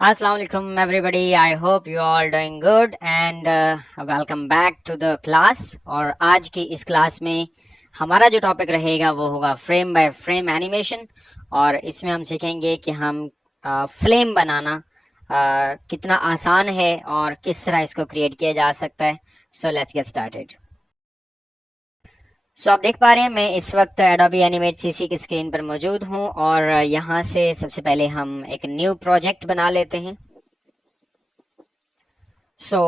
Assalamu alaikum everybody. I hope you all doing good and welcome back to the class। और आज की इस class में हमारा जो टॉपिक रहेगा वो होगा फ्रेम बाय फ्रेम एनिमेशन। और इसमें हम सीखेंगे कि हम फ्लेम बनाना कितना आसान है और किस तरह इसको क्रिएट किया जा सकता है। So let's get started. So आप देख पा रहे हैं मैं इस वक्त एडोबी एनिमेट सीसी की स्क्रीन पर मौजूद हूं और यहाँ से सबसे पहले हम एक न्यू प्रोजेक्ट बना लेते हैं। सो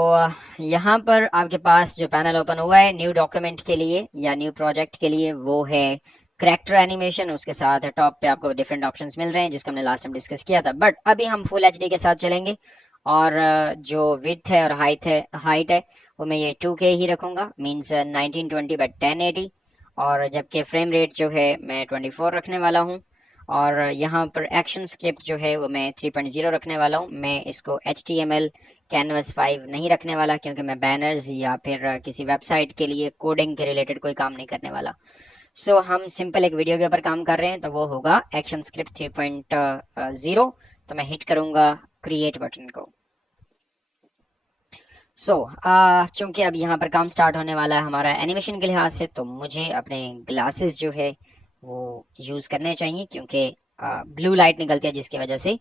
यहाँ पर आपके पास जो पैनल ओपन हुआ है न्यू डॉक्यूमेंट के लिए या न्यू प्रोजेक्ट के लिए वो है करेक्टर एनिमेशन। उसके साथ टॉप पे आपको डिफरेंट ऑप्शंस मिल रहे हैं जिसको हमने लास्ट टाइम डिस्कस किया था, बट अभी हम फुल एचडी के साथ चलेंगे। और जो विड्थ है और हाइट है वो मैं ये 2K ही रखूंगा, मीन्स 1920 by 1080। और जबकि फ्रेम रेट जो है मैं 24 रखने वाला हूँ। और यहाँ पर एक्शन स्क्रिप्ट जो है वो मैं 3.0 रखने वाला हूँ। मैं इसको HTML कैनवस 5 नहीं रखने वाला क्योंकि मैं बैनर्स या फिर किसी वेबसाइट के लिए कोडिंग के रिलेटेड कोई काम नहीं करने वाला। सो हम सिंपल एक वीडियो के ऊपर काम कर रहे हैं तो वो होगा एक्शन स्क्रिप्ट 3.0। तो मैं हिट करूंगा क्रिएट बटन को। चूंकि अब यहाँ पर काम स्टार्ट होने वाला है हमारा एनिमेशन के लिहाज से, तो मुझे अपने ग्लासेस जो है वो यूज करने चाहिए क्योंकि ब्लू लाइट निकलती है जिसकी वजह से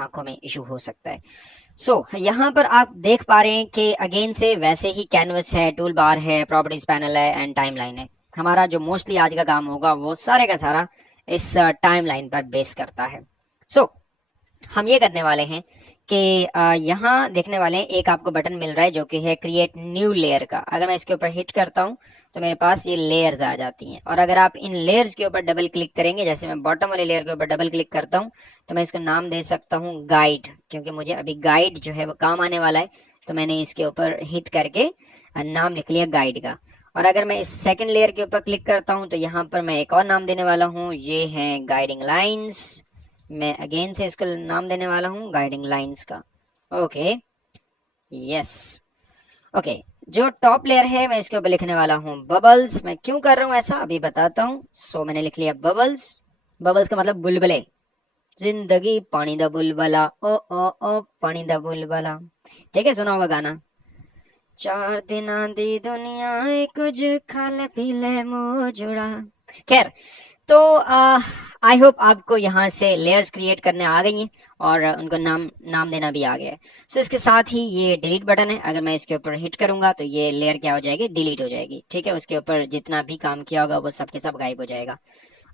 आंखों में इशू हो सकता है। यहाँ पर आप देख पा रहे हैं कि अगेन से वैसे ही कैनवस है, टूल बार है, प्रॉपर्टीज पैनल है एंड टाइमलाइन है। हमारा जो मोस्टली आज का काम होगा वो सारे का सारा इस टाइमलाइन पर बेस करता है। सो हम ये करने वाले हैं कि यहाँ देखने वाले हैं एक आपको बटन मिल रहा है जो कि है क्रिएट न्यू लेयर का। अगर मैं इसके ऊपर हिट करता हूँ तो मेरे पास ये लेयर्स आ जाती हैं। और अगर आप इन लेयर्स के ऊपर डबल क्लिक करेंगे, जैसे मैं बॉटम वाले लेयर के ऊपर डबल क्लिक करता हूँ तो मैं इसको नाम दे सकता हूँ गाइड, क्योंकि मुझे अभी गाइड जो है वो काम आने वाला है। तो मैंने इसके ऊपर हिट करके नाम लिख लिया गाइड का। और अगर मैं इस सेकंड लेयर के ऊपर क्लिक करता हूँ तो यहाँ पर मैं एक और नाम देने वाला हूँ, ये है गाइडिंग लाइंस। मैं अगेन से इसको नाम देने वाला हूँ गाइडिंग लाइंस का। Okay, yes, okay. जो टॉप लेयर है मैं इसके ऊपर लिखने वाला हूँ बबल्स। मैं क्यों कर रहा हूँ ऐसा अभी बताता हूँ। मैंने लिख लिया बबल्स। बबल्स का मतलब बुलबुले। जिंदगी पानी दा बुलबला, ओ ओ ओ पानी दा बुलबला। ठीक है, सुना होगा गाना। चार दिन दी दुनिया कुछ खाले पीले मुंह जुड़ा। खैर, तो आई होप आपको यहाँ से लेयर्स क्रिएट करने आ गई हैं और उनको नाम नाम देना भी आ गया है। इसके साथ ही ये डिलीट बटन है। अगर मैं इसके ऊपर हिट करूंगा तो ये लेयर क्या हो जाएगी, डिलीट हो जाएगी। ठीक है, उसके ऊपर जितना भी काम किया होगा वो सब के सब गायब हो जाएगा।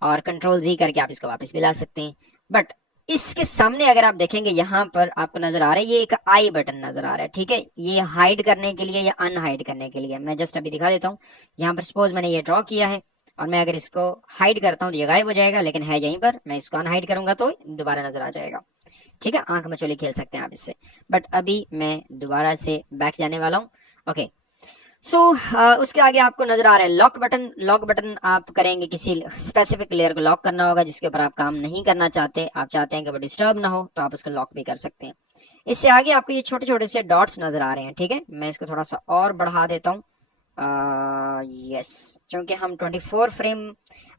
और कंट्रोल Z करके आप इसको वापस भी ला सकते हैं। बट इसके सामने अगर आप देखेंगे यहाँ पर आपको नजर आ रहा है ये एक आई बटन नजर आ रहा है। ठीक है, ये हाइड करने के लिए या अनहाइड करने के लिए। मैं जस्ट अभी दिखा देता हूँ। यहाँ पर सपोज मैंने ये ड्रॉ किया है और मैं अगर इसको हाइड करता हूँ तो ये गायब हो जाएगा, लेकिन है यहीं पर। मैं इसको अनहाइड करूंगा तो दोबारा नजर आ जाएगा। ठीक है, आंख में चोली खेल सकते हैं आप इससे। बट अभी मैं दोबारा से बैक जाने वाला हूँ। ओके, उसके आगे आपको नजर आ रहा है लॉक बटन। लॉक बटन आप करेंगे किसी स्पेसिफिक लेयर को लॉक करना होगा जिसके ऊपर आप काम नहीं करना चाहते, आप चाहते हैं कि वो डिस्टर्ब ना हो, तो आप उसको लॉक भी कर सकते हैं। इससे आगे आपको ये छोटे छोटे से डॉट्स नजर आ रहे हैं। ठीक है, मैं इसको थोड़ा सा और बढ़ा देता हूँ। यस, क्योंकि हम 24 फ्रेम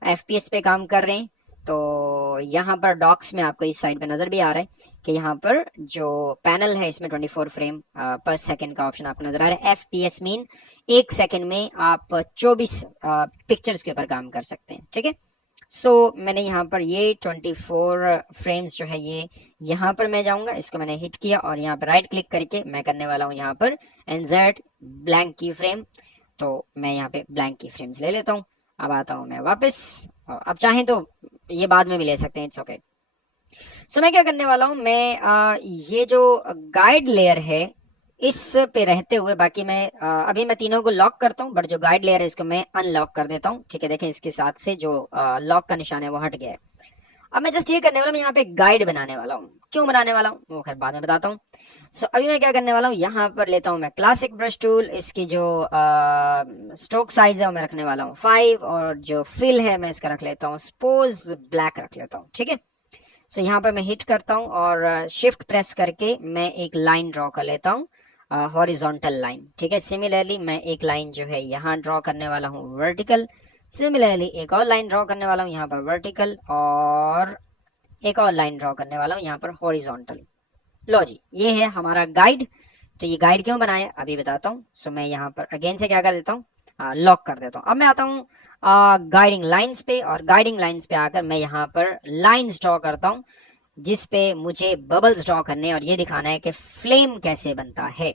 FPS पे काम कर रहे हैं तो यहाँ पर डॉक्स में आपको इस साइड पे नजर भी आ रहा है कि यहाँ पर जो पैनल है इसमें 24 फ्रेम पर सेकंड का ऑप्शन आपको नजर आ रहा है। FPS मीन एक सेकंड में आप 24 पिक्चर्स के ऊपर काम कर सकते हैं। ठीक है, मैंने यहाँ पर ये 24 फ्रेम्स जो है ये यहाँ पर मैं जाऊंगा, इसको मैंने हिट किया और यहाँ पर राइट क्लिक करके मैं करने वाला हूँ यहाँ पर इंसर्ट ब्लैंक की फ्रेम। तो मैं यहाँ पे ब्लैंक की फ्रेम्स ले लेता हूँ। अब आता हूँ मैं वापस। अब चाहें तो ये बाद में भी ले सकते हैं, इट्स ओके। मैं क्या करने वाला हूँ, मैं ये जो गाइड लेयर है इस पे रहते हुए बाकी मैं अभी मैं तीनों को लॉक करता हूँ, बट जो गाइड लेयर है इसको मैं अनलॉक कर देता हूँ। ठीक है, देखें इसके साथ से जो लॉक का निशान है वो हट गया है। अब मैं जस्ट ये करने वाला हूँ, यहाँ पे गाइड बनाने वाला हूँ। क्यों बनाने वाला हूँ वो खैर बाद में बताता हूँ। अभी मैं क्या करने वाला हूँ, यहाँ पर लेता हूँ मैं क्लासिक ब्रश टूल। इसकी जो स्ट्रोक साइज है वो मैं रखने वाला हूँ 5 और जो फिल है मैं इसका रख लेता हूँ सपोज ब्लैक रख लेता हूँ। ठीक है, यहाँ पर मैं हिट करता हूँ और शिफ्ट प्रेस करके मैं एक लाइन ड्रॉ कर लेता हूँ, हॉरिजॉन्टल लाइन। ठीक है, सिमिलरली मैं एक लाइन जो है यहाँ ड्रॉ करने वाला हूँ वर्टिकल। सिमिलरली एक और लाइन ड्रॉ करने वाला हूँ यहाँ पर वर्टिकल और एक और लाइन ड्रॉ करने वाला हूँ यहाँ पर हॉरिजॉन्टल। लो जी, ये है हमारा गाइड। तो ये गाइड क्यों बनाया अभी बताता हूँ। सो मैं यहाँ पर अगेन से क्या कर देता हूँ, लॉक कर देता हूँ। अब मैं आता हूँ गाइडिंग लाइंस पे, और गाइडिंग लाइंस पे आकर मैं यहाँ पर लाइंस ड्रॉ करता हूँ जिस पे मुझे बबल्स ड्रॉ करने और ये दिखाना है कि फ्लेम कैसे बनता है।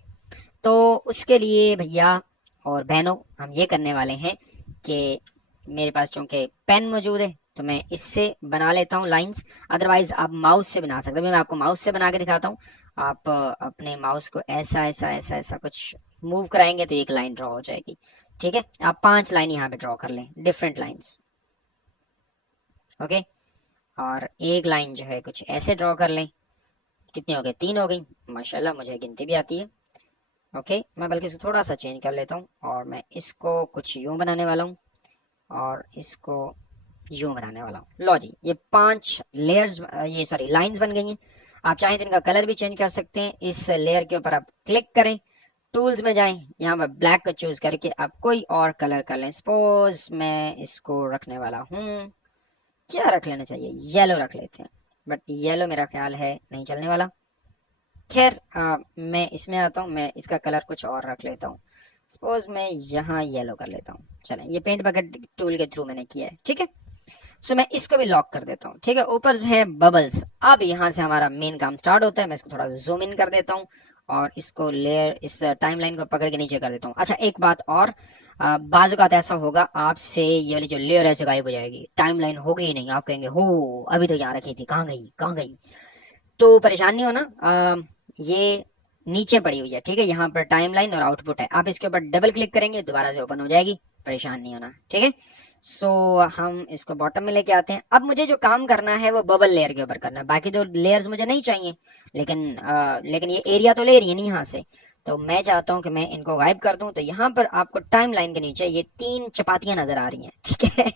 तो उसके लिए भैया और बहनों हम ये करने वाले हैं कि मेरे पास चूंकि पेन मौजूद है तो मैं इससे बना लेता हूँ लाइंस। अदरवाइज आप माउस से बना सकते हैं, मैं आपको माउस से बना के दिखाता हूँ। आप अपने माउस को ऐसा ऐसा ऐसा ऐसा कुछ मूव कराएंगे तो एक लाइन ड्रॉ हो जाएगी। ठीक है, आप 5 लाइन यहाँ पे ड्रॉ कर लें, डिफरेंट लाइंस। ओके, और एक लाइन जो है कुछ ऐसे ड्रॉ कर लें। कितनी हो गई, 3 हो गई, माशाल्लाह मुझे गिनती भी आती है। ओके, मैं बल्कि इसको थोड़ा सा चेंज कर लेता हूँ और मैं इसको कुछ यूं बनाने वाला हूँ और इसको यूं बनाने वाला हूँ। लो जी, ये 5 लेयर्स, ये सॉरी लाइंस बन गई हैं। आप चाहें तो इनका कलर भी चेंज कर सकते हैं। इस लेयर के ऊपर आप क्लिक करें, टूल्स में जाएं, यहाँ पर ब्लैक को चूज करके आप कोई और कलर कर लें। सपोज मैं इसको रखने वाला हूँ, क्या रख लेना चाहिए, येलो रख लेते हैं, बट येलो मेरा ख्याल है नहीं चलने वाला। खैर मैं इसमें आता हूँ, मैं इसका कलर कुछ और रख लेता हूँ। सपोज मैं यहाँ येलो कर लेता हूँ। चलें, ये पेंट बकेट टूल के थ्रू मैंने किया है, ठीक है। सो मैं इसको भी लॉक कर देता हूँ, ठीक है। ऊपर है बबल्स। अब यहाँ से हमारा मेन काम स्टार्ट होता है। मैं इसको थोड़ा जूम इन कर देता हूँ और इसको लेयर, इस टाइमलाइन को पकड़ के नीचे कर देता हूँ। अच्छा, एक बात और, बाजू का ऐसा होगा आपसे ये वाली जो लेयर ऐसे गायब हो जाएगी, टाइमलाइन होगी ही नहीं। आप कहेंगे हो अभी तो यहाँ रखी थी, कहाँ गई कहाँ गई। तो परेशान नहीं होना, ये नीचे पड़ी हुई है, ठीक है। यहाँ पर टाइमलाइन और आउटपुट है, आप इसके ऊपर डबल क्लिक करेंगे दोबारा से ओपन हो जाएगी, परेशान नहीं होना, ठीक है। सो हम इसको बॉटम में लेके आते हैं। अब मुझे जो काम करना है वो बबल लेयर के ऊपर करना है, बाकी जो लेयर्स मुझे नहीं चाहिए। लेकिन ये एरिया तो ले रही है नहीं यहाँ से, तो मैं चाहता हूँ कि मैं इनको गायब कर दूं। तो यहाँ पर आपको टाइम लाइन के नीचे ये 3 चपातियां नजर आ रही हैं, ठीक है।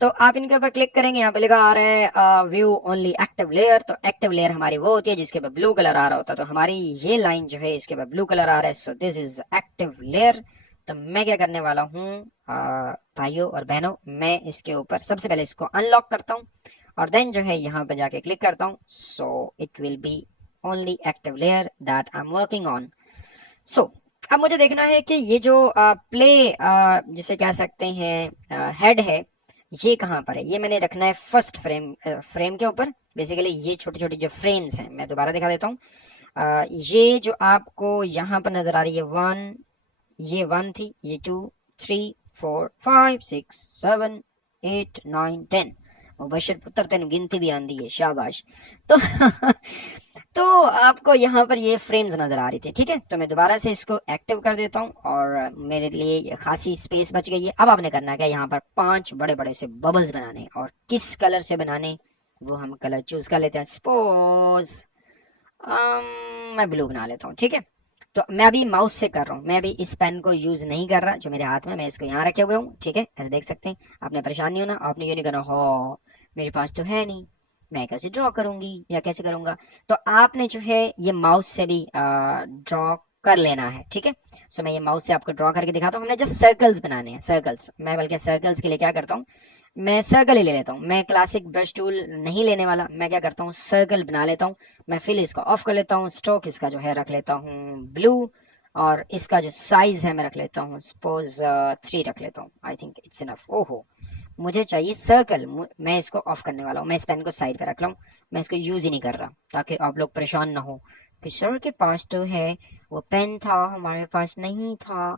तो आप इनके ऊपर क्लिक करेंगे, यहाँ पे लिखा आ रहा है व्यू ओनली एक्टिव लेयर। तो एक्टिव लेयर हमारी वो होती है जिसके ऊपर ब्लू कलर आ रहा होता है। तो हमारी ये लाइन जो है इसके ऊपर ब्लू कलर आ रहा है, so this is active layer. तो मैं क्या करने वाला हूँ भाइयों और बहनों, मैं इसके ऊपर सबसे पहले इसको अनलॉक करता हूँ और देन जो है यहाँ पे जाके क्लिक करता हूँ। So it will be only active layer that I am working on. So अब मुझे देखना है कि ये जो प्ले जिसे कह सकते हैं हेड है, ये कहाँ पर है। ये मैंने रखना है फर्स्ट फ्रेम के ऊपर। बेसिकली ये छोटी छोटी जो फ्रेम्स हैं, मैं दोबारा दिखा देता हूँ। ये जो आपको यहाँ पर नजर आ रही है 1, ये 1 थी, ये 2, 3, 4, 5, 6, 7, 8, 9, 10। मुबशर पुत्र तेन गिनती भी आंदी है, शाबाश। तो तो आपको यहाँ पर ये फ्रेम्स नजर आ रही थी, ठीक है। तो मैं दोबारा से इसको एक्टिव कर देता हूँ और मेरे लिए खासी स्पेस बच गई है। अब आपने करना क्या, यहाँ पर 5 बड़े बड़े से बबल्स बनाने, और किस कलर से बनाने वो हम कलर चूज कर लेते हैं। सपोज मैं ब्लू बना लेता हूँ, ठीक है। तो मैं अभी माउस से कर रहा हूँ, मैं अभी इस पेन को यूज नहीं कर रहा जो मेरे हाथ में, मैं इसको यहाँ रखे हुए हूँ, ठीक है। ऐसे देख सकते हैं, आपने परेशान नहीं होना, आपने ये नहीं करना हो मेरे पास तो है नहीं, मैं कैसे ड्रॉ करूंगी या कैसे करूंगा। तो आपने जो है ये माउस से भी ड्रॉ कर लेना है, ठीक है। सो मैं ये माउस से आपको ड्रॉ करके दिखाता हूँ। हमने जस्ट सर्कल्स बनाने हैं, सर्कल्स। मैं बल्कि सर्कल्स के लिए क्या करता हूँ, मैं सर्कल ही ले लेता हूँ। मैं क्लासिक ब्रश टूल नहीं लेने वाला, मैं क्या करता हूँ सर्कल बना लेता हूँ। मैं फिल इसको ऑफ कर लेता हूँ, स्ट्रोक इसका जो है रख लेता हूँ ब्लू, और इसका जो साइज है मैं रख लेता हूँ सपोज 3 रख लेता हूँ। आई थिंक इट्स इनफ। ओहो, मुझे चाहिए सर्कल। मैं इसको ऑफ करने वाला हूँ, मैं इस पेन को साइड पे रख लूँ, मैं इसको यूज ही नहीं कर रहा ताकि आप लोग परेशान ना हो कि सर के पास तो है वो पेन था हमारे पास नहीं था।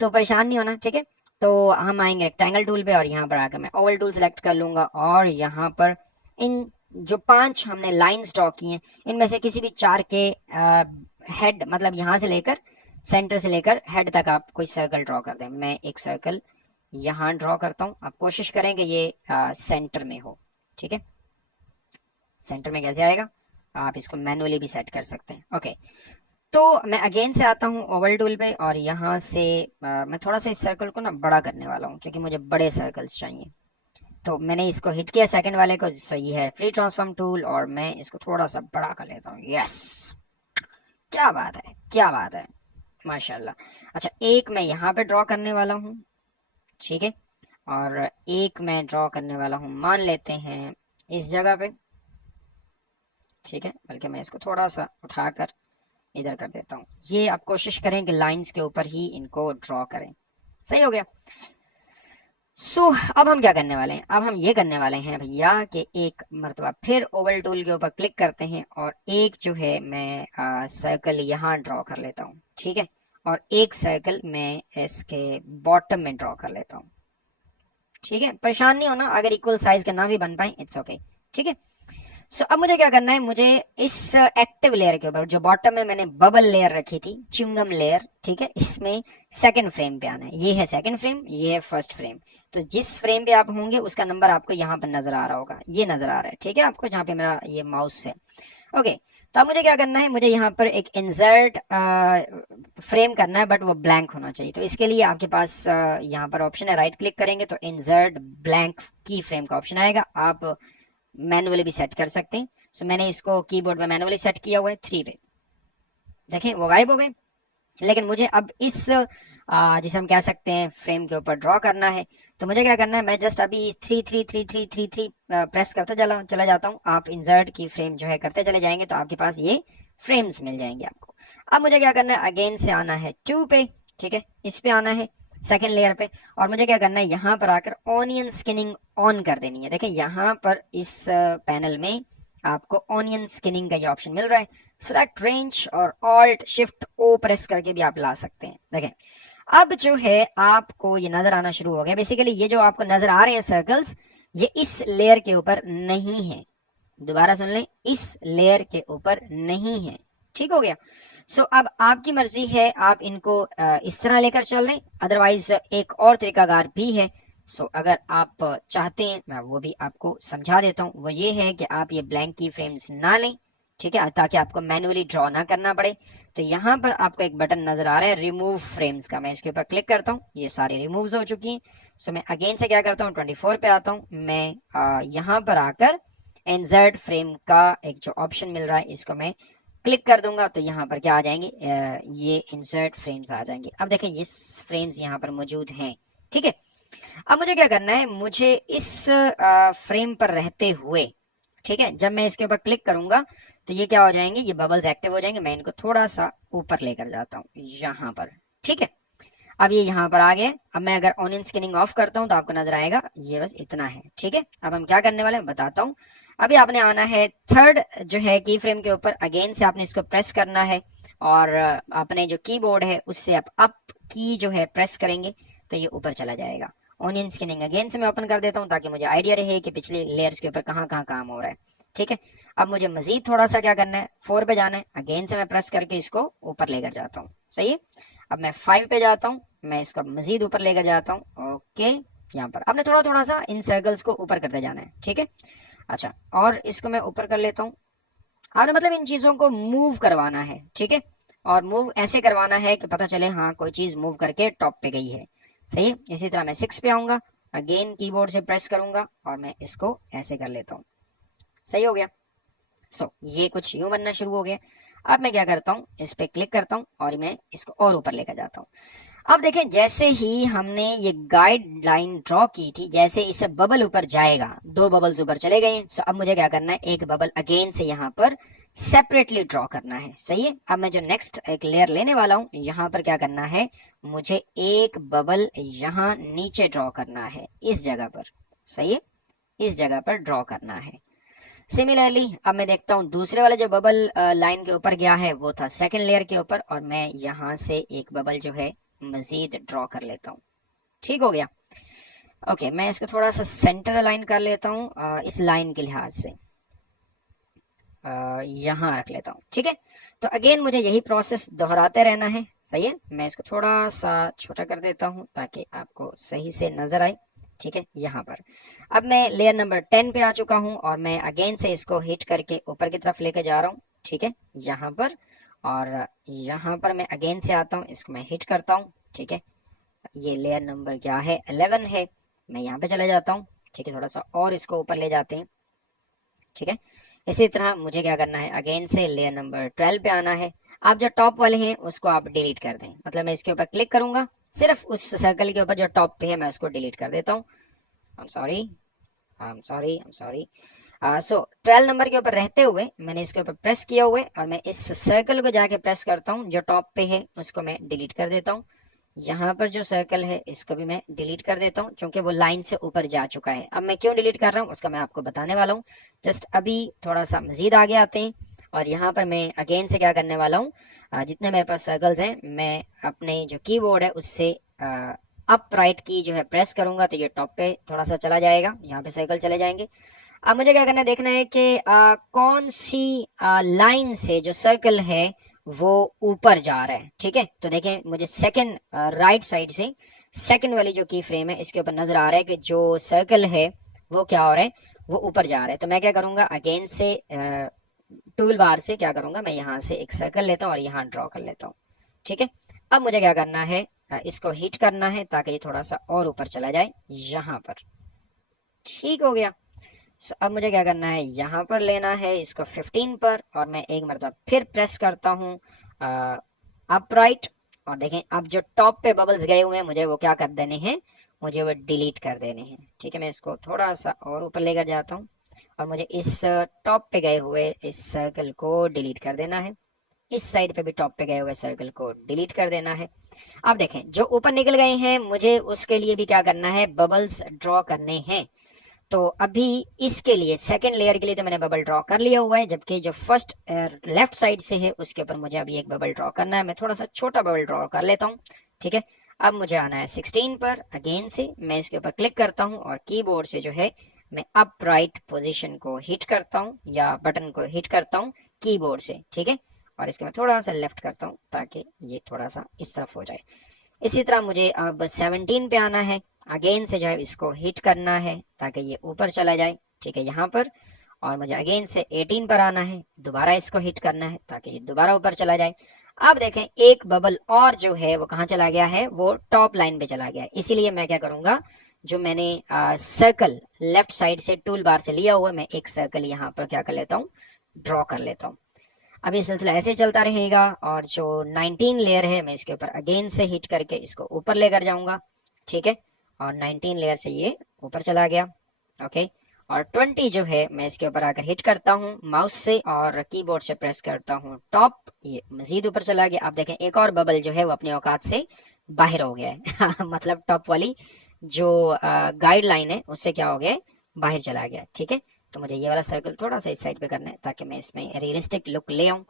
तो परेशान नहीं होना, ठीक है। तो हम आएंगे रेक्टेंगल टूल पे और यहाँ पर आकर मैं ओवल टूल सेलेक्ट कर लूंगा, और यहाँ पर इन जो 5 हमने लाइंस ड्रॉ की हैं इनमें से किसी भी 4 के हेड, मतलब यहाँ से लेकर सेंटर से लेकर हेड तक आप कोई सर्कल ड्रॉ कर दें। मैं एक सर्कल यहाँ ड्रॉ करता हूँ, आप कोशिश करें कि ये सेंटर में हो, ठीक है। सेंटर में कैसे आएगा, आप इसको मैनुअली भी सेट कर सकते हैं। ओके, तो मैं अगेन से आता हूँ ओवल टूल पे और यहाँ से मैं थोड़ा सा इस सर्कल को ना बड़ा करने वाला हूँ क्योंकि मुझे बड़े सर्कल्स चाहिए। तो मैंने इसको हिट किया सेकंड वाले को, सही है फ्री ट्रांसफॉर्म टूल, और मैं इसको थोड़ा सा बड़ा कर लेता हूँ। यस, क्या बात है क्या बात है, माशाल्लाह। अच्छा, एक मैं यहाँ पे ड्रॉ करने वाला हूँ, ठीक है, और एक मैं ड्रॉ करने वाला हूँ मान लेते हैं इस जगह पे। ठीक है, बल्कि मैं इसको थोड़ा सा उठाकर इधर कर देता हूँ। ये आप कोशिश करें कि लाइंस के ऊपर ही इनको ड्रॉ करें। सही हो गया। अब हम क्या करने वाले हैं, अब हम ये करने वाले हैं भैया कि एक मरतबा फिर ओवल टूल के ऊपर क्लिक करते हैं और एक जो है मैं सर्कल यहाँ ड्रॉ कर लेता हूँ। ठीक है, और एक सर्कल मैं इसके बॉटम में ड्रॉ कर लेता हूँ। ठीक है, परेशान नहीं होना, अगर इक्वल साइज का ना भी बन पाए इट्स ओके। ठीक है, अब मुझे क्या करना है, मुझे इस एक्टिव लेयर के ऊपर जो बॉटम में मैंने बबल लेयर रखी थी, च्युइंगम लेयर, ठीक है, इसमें सेकंड फ्रेम पे आना है। ये है सेकंड फ्रेम, ये है फर्स्ट फ्रेम। तो जिस फ्रेम पे आप होंगे उसका नंबर आपको यहाँ पर नजर आ रहा होगा, ये नजर आ रहा है, ठीक है, आपको जहाँ पे मेरा ये माउस है। ओके, तो अब मुझे क्या करना है, मुझे यहाँ पर एक इंसर्ट फ्रेम करना है, बट वो ब्लैंक होना चाहिए। तो इसके लिए आपके पास यहाँ पर ऑप्शन है, राइट क्लिक करेंगे तो इंसर्ट ब्लैंक की फ्रेम का ऑप्शन आएगा। आप मैनुअली भी सेट कर सकते हैं। मैंने इसको कीबोर्ड में मैनुअली सेट किया हुआ है 3 पे, देखें वो गायब हो गए। लेकिन मुझे अब इस जिसे हम कह सकते हैं फ्रेम के ऊपर ड्रॉ करना है। तो मुझे क्या करना है, मैं जस्ट अभी 3 3 3 3 3 3 प्रेस करते चला जाता हूँ। आप इंसर्ट की फ्रेम जो है करते चले जाएंगे तो आपके पास ये फ्रेम्स मिल जाएंगे आपको। अब मुझे क्या करना है, अगेन से आना है 2 पे, ठीक है, इस पे आना है सेकेंड लेयर पे, और मुझे क्या करना है, यहाँ पर आकर ऑनियन स्किनिंग ऑन कर देनी है। देखिए यहाँ पर इस पैनल में आपको ऑनियन स्किनिंग का ये ऑप्शन मिल रहा है। सिलेक्ट रेंज और ऑल्ट शिफ्ट ओ प्रेस करके भी आप ला सकते हैं। देखें अब जो है आपको ये नजर आना शुरू हो गया। बेसिकली ये जो आपको नजर आ रहे हैं सर्कल्स, ये इस लेयर के ऊपर नहीं है। दोबारा सुन लें, इस लेयर के ऊपर नहीं है। ठीक हो गया। अब आपकी मर्जी है, आप इनको इस तरह लेकर चल रहे, अदरवाइज एक और तरीकाकार भी है। अगर आप चाहते हैं मैं वो भी आपको समझा देता हूँ। वो ये है कि आप ये ब्लैंक की फ्रेम्स ना लें, ठीक है, ताकि आपको मैनुअली ड्रॉ ना करना पड़े। तो यहाँ पर आपको एक बटन नजर आ रहा है रिमूव फ्रेम्स का, मैं इसके ऊपर क्लिक करता हूँ, ये सारी रिमूव हो चुकी हैं। मैं अगेन से क्या करता हूँ, 24 पे आता हूँ। मैं यहाँ पर आकर इंसर्ट फ्रेम का एक जो ऑप्शन मिल रहा है इसको मैं क्लिक कर दूंगा, तो यहाँ पर क्या आ जाएंगे, ये इंसर्ट फ्रेम्स आ जाएंगे। अब देखें ये फ्रेम्स यहाँ पर मौजूद हैं। ठीक है, अब मुझे क्या करना है, मुझे इस फ्रेम पर रहते हुए, ठीक है, जब मैं इसके ऊपर क्लिक करूंगा तो ये क्या हो जाएंगे, ये बबल्स एक्टिव हो जाएंगे। मैं इनको थोड़ा सा ऊपर लेकर जाता हूँ यहाँ पर। ठीक है, अब ये यहाँ पर आ गए। अब मैं अगर ऑनियन स्किनिंग ऑफ करता हूँ तो आपको नजर आएगा ये बस इतना है। ठीक है, अब हम क्या करने वाले हैं बताता हूँ। अभी आपने आना है थर्ड जो है की फ्रेम के ऊपर, अगेन से आपने इसको प्रेस करना है और अपने जो कीबोर्ड है उससे आप अप की जो है प्रेस करेंगे तो ये ऊपर चला जाएगा। ऑनियन स्किनिंग अगेन से मैं ओपन कर देता हूँ ताकि मुझे आइडिया रहे कि पिछले लेयर्स के ऊपर कहाँ कहाँ काम हो रहा है। ठीक है, अब मुझे मजीद थोड़ा सा क्या करना है, 4 पे जाना है, अगेन से मैं प्रेस करके इसको ऊपर लेकर जाता हूँ। सही है, अब मैं 5 पे जाता हूँ, मैं इसको मजीद ऊपर लेकर जाता हूँ। ओके, यहाँ पर आपने थोड़ा थोड़ा सा इन सर्कल्स को ऊपर करते जाना है। ठीक है, अच्छा, और इसको मैं ऊपर कर लेता हूँ। आपने मतलब इन चीजों को मूव करवाना है। ठीक है, और मूव ऐसे करवाना है कि पता चले हाँ कोई चीज मूव करके टॉप पे गई है। सही है, इसी तरह मैं 6 पे आऊंगा, अगेन कीबोर्ड से प्रेस करूंगा और मैं इसको ऐसे कर लेता हूँ। सही हो गया। ये कुछ यूं बनना शुरू हो गया। अब मैं क्या करता हूँ, इस पे क्लिक करता हूँ और मैं इसको और ऊपर लेकर जाता हूँ। अब देखें जैसे ही हमने ये गाइडलाइन ड्रॉ की थी, जैसे इससे बबल ऊपर जाएगा, 2 बबल्स ऊपर चले गए हैं। अब मुझे क्या करना है, एक बबल अगेन से यहाँ पर सेपरेटली ड्रॉ करना है। सही है, अब मैं जो नेक्स्ट एक लेयर लेने वाला हूँ, यहाँ पर क्या करना है, मुझे एक बबल यहाँ नीचे ड्रॉ करना है इस जगह पर। सही है, इस जगह पर ड्रॉ करना है। सिमिलरली अब मैं देखता हूँ दूसरे वाले जो बबल लाइन के ऊपर गया है वो था सेकंड लेयर के ऊपर, और मैं यहाँ से एक बबल जो है मजीद ड्रॉ कर लेता हूँ। ठीक हो गया। ओके, मैं इसको थोड़ा सा सेंटर अलाइन कर लेता हूँ इस लाइन के लिहाज से, यहाँ रख लेता हूँ। ठीक है, तो अगेन मुझे यही प्रोसेस दोहराते रहना है। सही है, मैं इसको थोड़ा सा छोटा कर देता हूँ ताकि आपको सही से नजर आए। ठीक है, यहाँ पर अब मैं लेयर नंबर 10 पे आ चुका हूँ और मैं अगेन से इसको हिट करके ऊपर की तरफ लेके जा रहा हूँ। ठीक है, यहाँ पर, और यहाँ पर मैं अगेन से आता हूँ, इसको मैं हिट करता हूँ। ठीक है, ये लेयर नंबर क्या है, 11 है, मैं यहाँ पे चले जाता हूँ। ठीक है, थोड़ा सा और इसको ऊपर ले जाते हैं। ठीक है, इसी तरह मुझे क्या करना है, अगेन से लेयर नंबर 12 पे आना है। आप जो टॉप वाले हैं उसको आप डिलीट कर दें, मतलब मैं इसके ऊपर क्लिक करूंगा, सिर्फ उस सर्कल के ऊपर जो टॉप पे है मैं उसको डिलीट कर देता हूँ। I am sorry, I am sorry, I am sorry. So 12 number के ऊपर रहते हुए मैंने इसके ऊपर प्रेस किया हुआ है और मैं इस सर्कल को जाके प्रेस करता हूँ, जो टॉप पे है उसको मैं डिलीट कर देता हूँ। यहाँ पर जो सर्कल है इसको भी मैं डिलीट कर देता हूँ, क्योंकि वो लाइन से ऊपर जा चुका है। अब मैं क्यों डिलीट कर रहा हूँ उसका मैं आपको बताने वाला हूँ। जस्ट अभी थोड़ा सा मजीद आगे आते हैं और यहाँ पर मैं अगेन से क्या करने वाला हूँ, जितने मेरे पास सर्कल्स हैं मैं अपने जो कीबोर्ड है उससे अप राइट की जो है प्रेस करूंगा तो ये टॉप पे थोड़ा सा चला जाएगा, यहाँ पे सर्कल चले जाएंगे। अब मुझे क्या करना है, देखना है कि कौन सी लाइन से जो सर्कल है वो ऊपर जा रहा है। ठीक है, तो देखें मुझे सेकंड राइट साइड से सेकंड वाली जो की फ्रेम है इसके ऊपर नजर आ रहा है कि जो सर्कल है वो क्या हो रहा है, वो ऊपर जा रहा है। तो मैं क्या करूंगा, अगेन से टूल बार से क्या करूंगा, मैं यहाँ से एक सर्कल लेता हूँ और यहाँ ड्रॉ कर लेता हूँ। ठीक है, अब मुझे क्या करना है, इसको हिट करना है ताकि ये थोड़ा सा और ऊपर चला जाए यहाँ पर। ठीक हो गया। अब मुझे क्या करना है, यहाँ पर लेना है इसको 15 पर और मैं एक मरतबा फिर प्रेस करता हूँ अपराइट। और देखें अब जो टॉप पे बबल्स गए हुए हैं मुझे वो क्या कर देने हैं, मुझे वो डिलीट कर देने हैं। ठीक है, मैं इसको थोड़ा सा और ऊपर लेकर जाता हूँ और मुझे इस टॉप पे गए हुए इस सर्कल को डिलीट कर देना है। इस साइड पे भी टॉप पे गए हुए सर्कल को डिलीट कर देना है। अब देखें जो ऊपर निकल गए हैं मुझे उसके लिए भी क्या करना है, बबल्स ड्रॉ करने हैं। तो अभी इसके लिए सेकंड लेयर के लिए तो मैंने बबल ड्रॉ कर लिया हुआ है, जबकि जो फर्स्ट लेफ्ट साइड से है उसके ऊपर मुझे अभी एक बबल ड्रॉ करना है। मैं थोड़ा सा छोटा बबल ड्रॉ कर लेता हूँ। ठीक है, अब मुझे आना है 16 पर। अगेन से मैं इसके ऊपर क्लिक करता हूँ और कीबोर्ड से जो है मैं अप राइट पोजिशन को हिट करता हूँ या बटन को हिट करता हूँ कीबोर्ड से। ठीक है, और इसके मैं थोड़ा सा लेफ्ट करता हूँ ताकि ये थोड़ा सा इस तरफ हो जाए। इसी तरह मुझे अब 17 पे आना है, अगेन से जो है इसको हिट करना है ताकि ये ऊपर चला जाए। ठीक है, यहाँ पर। और मुझे अगेन से 18 पर आना है, दोबारा इसको हिट करना है ताकि ये दोबारा ऊपर चला जाए। अब देखें एक बबल और जो है वो कहाँ चला गया है, वो टॉप लाइन पे चला गया है। इसीलिए मैं क्या करूंगा, जो मैंने सर्कल लेफ्ट साइड से टूल बार से लिया हुआ मैं एक सर्कल यहाँ पर क्या कर लेता हूँ, ड्रॉ कर लेता हूँ। अब ये सिलसिला ऐसे चलता रहेगा और जो 19 लेयर है मैं इसके ऊपर अगेन से हिट करके इसको ऊपर लेकर जाऊंगा। ठीक है, और 19 लेयर से ये ऊपर चला गया। ओके, और 20 जो है मैं इसके ऊपर आकर हिट करता हूँ माउस से और कीबोर्ड से प्रेस करता हूँ टॉप, ये मजीद ऊपर चला गया। आप देखें एक और बबल जो है वो अपने औकात से बाहर हो गया है मतलब टॉप वाली जो गाइडलाइन है उससे क्या हो गया, बाहर चला गया। ठीक है, तो मुझे ये वाला सर्कल थोड़ा सा इस साइड पे करना है ताकि मैं इसमें रियलिस्टिक लुक ले आऊं।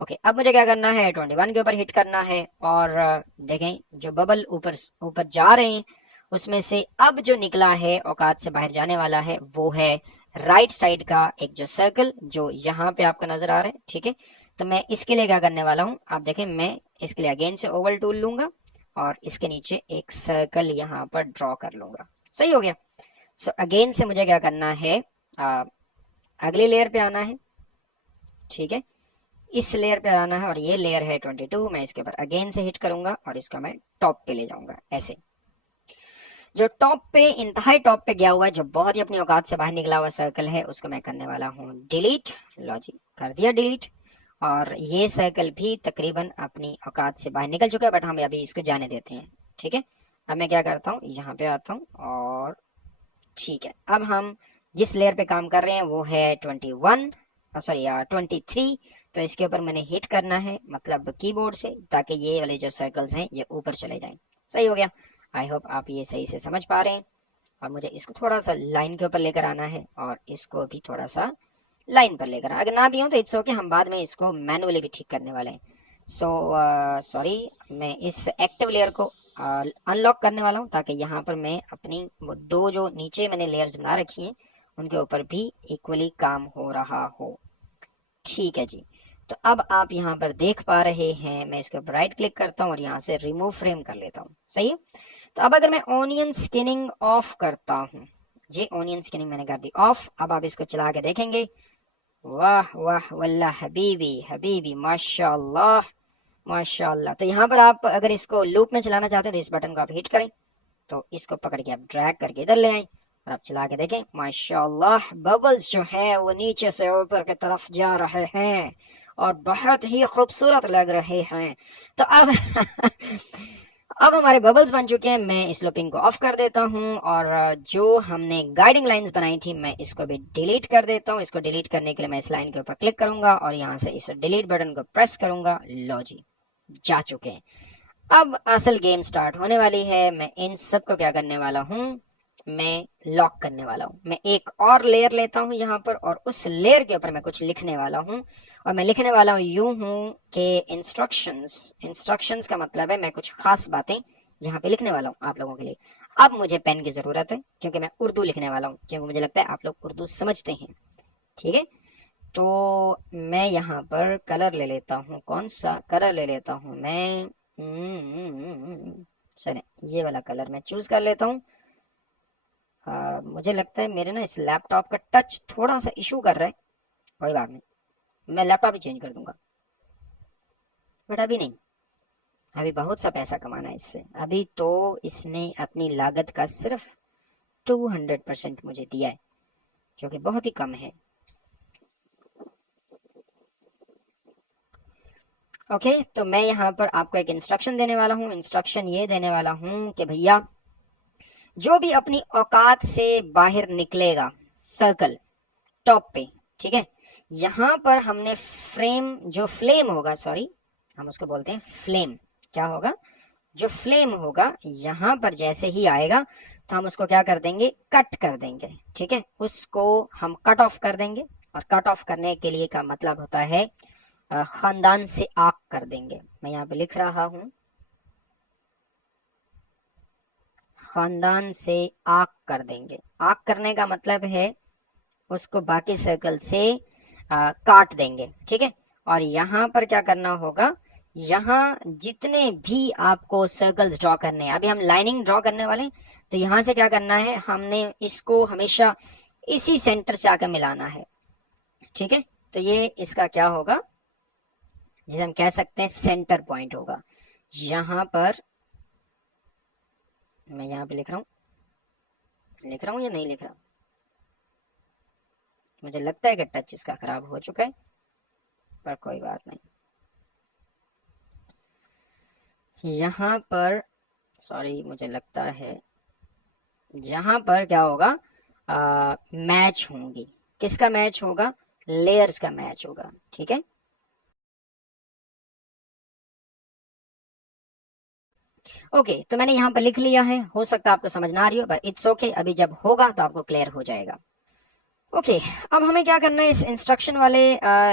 ओके, अब मुझे क्या करना है, 21 के ऊपर हिट करना है और देखें जो बबल ऊपर ऊपर जा रहे हैं उसमें से अब जो निकला है औकात से बाहर जाने वाला है वो है राइट साइड का एक जो सर्कल जो यहाँ पे आपको नजर आ रहा है। ठीक है, तो मैं इसके लिए क्या करने वाला हूँ, आप देखें मैं इसके लिए अगेन से ओवल टूल लूंगा और इसके नीचे एक सर्कल यहाँ पर ड्रॉ कर लूंगा। सही हो गया। सो अगेन से मुझे क्या करना है, अगली लेयर पे आना है। ठीक है, इस लेयर पे आना है और ये लेयर है 22। मैं इसके ऊपर अगेन से हिट करूंगा और इसको मैं टॉप पे ले जाऊंगा। ऐसे जो टॉप पे इंतहाई टॉप पे गया हुआ है, जो बहुत ही अपनी औकात से बाहर निकला हुआ सर्कल है, उसको मैं करने वाला हूँ डिलीट। लो जी, कर दिया डिलीट। और ये सर्कल भी तकरीबन अपनी औकात से बाहर निकल चुका है, बट हम अभी इसको जाने देते हैं। ठीक है, अब मैं क्या करता हूँ, यहाँ पे आता हूँ और ठीक है, अब हम जिस लेयर पे काम कर रहे हैं वो है 21, सॉरी 23। तो इसके ऊपर मैंने हिट करना है मतलब कीबोर्ड से ताकि ये वाले जो सर्कल्स हैं ये ऊपर चले जाएं। सही हो गया। आई होप आप ये सही से समझ पा रहे हैं। और मुझे इसको थोड़ा सा लाइन के ऊपर लेकर आना है और इसको भी थोड़ा सा लाइन पर लेकर, अगर ना भी हो तो इट्स ओके, हम बाद में इसको मैनुअली भी ठीक करने वाले हैं। सो सॉरी, मैं इस एक्टिव लेयर को अनलॉक करने वाला हूँ ताकि यहाँ पर मैं अपनी वो दो जो नीचे मैंने लेयर्स बना रखी हैं उनके ऊपर भी इक्वली काम हो रहा हो। ठीक है जी, तो अब आप यहाँ पर देख पा रहे हैं, मैं इसके ऊपर राइट क्लिक करता हूँ और यहाँ से रिमूव फ्रेम कर लेता हूँ। सही है, तो अब अगर मैं ऑनियन स्किनिंग ऑफ करता हूँ, जी ऑनियन स्किनिंग मैंने कर दी ऑफ। अब आप इसको चला के देखेंगे, वाह वाह वल्ला हबीबी हबीबी माशाल्लाह माशाल्लाह। तो यहाँ पर आप अगर इसको लूप में चलाना चाहते हैं तो इस बटन को आप हिट करें, तो इसको पकड़ के आप ड्रैग करके इधर ले आए और आप चला के देखें, माशाल्लाह बबल्स जो हैं वो नीचे से ऊपर की तरफ जा रहे हैं और बहुत ही खूबसूरत लग रहे हैं। तो अब अब हमारे बबल्स बन चुके हैं, मैं इस लूपिंग को ऑफ कर देता हूं और जो हमने गाइडिंग लाइंस बनाई थी मैं इसको भी डिलीट कर देता हूं। इसको डिलीट करने के लिए मैं इस लाइन के ऊपर क्लिक करूंगा और यहां से इस डिलीट बटन को प्रेस करूंगा। लो जी, जा चुके हैं। अब असल गेम स्टार्ट होने वाली है। मैं इन सब को क्या करने वाला हूं, मैं लॉक करने वाला हूं। मैं एक और लेयर लेता हूं यहां पर और उस लेयर के ऊपर मैं कुछ लिखने वाला हूं और मैं लिखने वाला हूं यूं हूं कि इंस्ट्रक्शंस। इंस्ट्रक्शंस का मतलब है मैं कुछ खास बातें यहाँ पे लिखने वाला हूँ आप लोगों के लिए। अब मुझे पेन की जरूरत है क्योंकि मैं उर्दू लिखने वाला हूँ, क्योंकि मुझे लगता है आप लोग उर्दू समझते हैं। ठीक है, तो मैं यहाँ पर कलर ले लेता हूँ। कौन सा कलर ले लेता हूँ मैं? चले, ये वाला कलर मैं चूज कर लेता हूँ। मुझे लगता है मेरे ना इस लैपटॉप का टच थोड़ा सा इशू कर रहा है। कोई बात नहीं, मैं लैपटॉप ही चेंज कर दूंगा, बट अभी नहीं। अभी बहुत सा पैसा कमाना है इससे। अभी तो इसने अपनी लागत का सिर्फ 200% मुझे दिया है, जो कि बहुत ही कम है। ओके, तो मैं यहाँ पर आपको एक इंस्ट्रक्शन देने वाला हूँ। इंस्ट्रक्शन ये देने वाला हूँ कि भैया जो भी अपनी औकात से बाहर निकलेगा सर्कल टॉप पे, ठीक है, यहां पर हमने फ्रेम जो फ्लेम होगा, सॉरी हम उसको बोलते हैं फ्लेम, क्या होगा, जो फ्लेम होगा यहां पर जैसे ही आएगा तो हम उसको क्या कर देंगे, कट कर देंगे। ठीक है, उसको हम कट ऑफ कर देंगे। और कट ऑफ करने के लिए का मतलब होता है खानदान से आग कर देंगे। मैं यहाँ पे लिख रहा हूं, खानदान से आग कर देंगे। आग करने का मतलब है उसको बाकी सर्कल से काट देंगे। ठीक है, और यहां पर क्या करना होगा, यहां जितने भी आपको सर्कल्स ड्रॉ करने हैं, अभी हम लाइनिंग ड्रॉ करने वाले हैं, तो यहां से क्या करना है, हमने इसको हमेशा इसी सेंटर से आकर मिलाना है। ठीक है, तो ये इसका क्या होगा, जिसे हम कह सकते हैं सेंटर पॉइंट होगा। यहां पर मैं यहां पे लिख रहा हूं या नहीं लिख रहा? मुझे लगता है कि टच इसका खराब हो चुका है, पर कोई बात नहीं। यहाँ पर सॉरी, मुझे लगता है यहाँ पर क्या होगा, मैच होंगी। किसका मैच होगा? लेयर्स का मैच होगा। ठीक है, ओके, तो मैंने यहाँ पर लिख लिया है। हो सकता है आपको समझ ना आ रही हो, पर इट्स ओके, अभी जब होगा तो आपको क्लियर हो जाएगा। ओके, अब हमें क्या करना है, इस इंस्ट्रक्शन वाले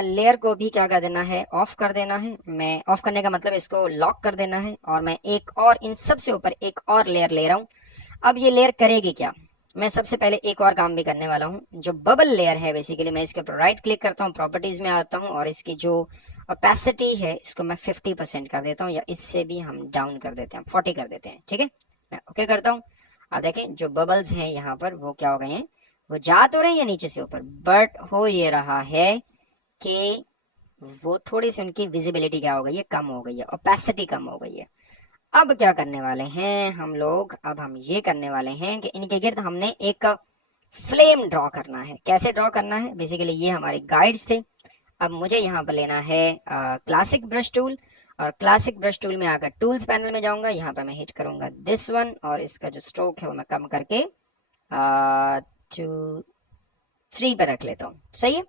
लेयर को भी क्या कर देना है, ऑफ कर देना है। मैं ऑफ करने का मतलब इसको लॉक कर देना है और मैं एक और इन सब से ऊपर एक और लेयर ले रहा हूँ। अब ये लेयर करेगी क्या, मैं सबसे पहले एक और काम भी करने वाला हूँ। जो बबल लेयर है बेसिकली, मैं इसके ऊपर राइट क्लिक करता हूँ, प्रॉपर्टीज में आता हूँ और इसकी जो ओपेसिटी है इसको मैं 50% कर देता हूँ, या इससे भी हम डाउन कर देते हैं, 40 कर देते हैं। ठीक है, मैं ओके करता हूँ। अब देखें जो बबल्स हैं यहाँ पर वो क्या हो गए हैं, वो जा तो रहे हैं नीचे से ऊपर, बट हो ये रहा है कि वो थोड़ी सी उनकी विजिबिलिटी क्या हो गई है, कम हो गई है, ओपेसिटी कम हो गई है। अब क्या करने वाले हैं हम लोग, अब हम ये करने वाले हैं कि इनके गिर्द हमने एक फ्लेम ड्रॉ करना है। कैसे ड्रॉ करना है, बेसिकली ये हमारे गाइड्स थे। अब मुझे यहाँ पर लेना है क्लासिक ब्रश टूल, और क्लासिक ब्रश टूल में आकर टूल्स पैनल में जाऊंगा, यहाँ पर मैं हिट करूंगा दिस वन, और इसका जो स्ट्रोक है वो मैं कम करके 2 3 पर रख लेता हूँ। सही है।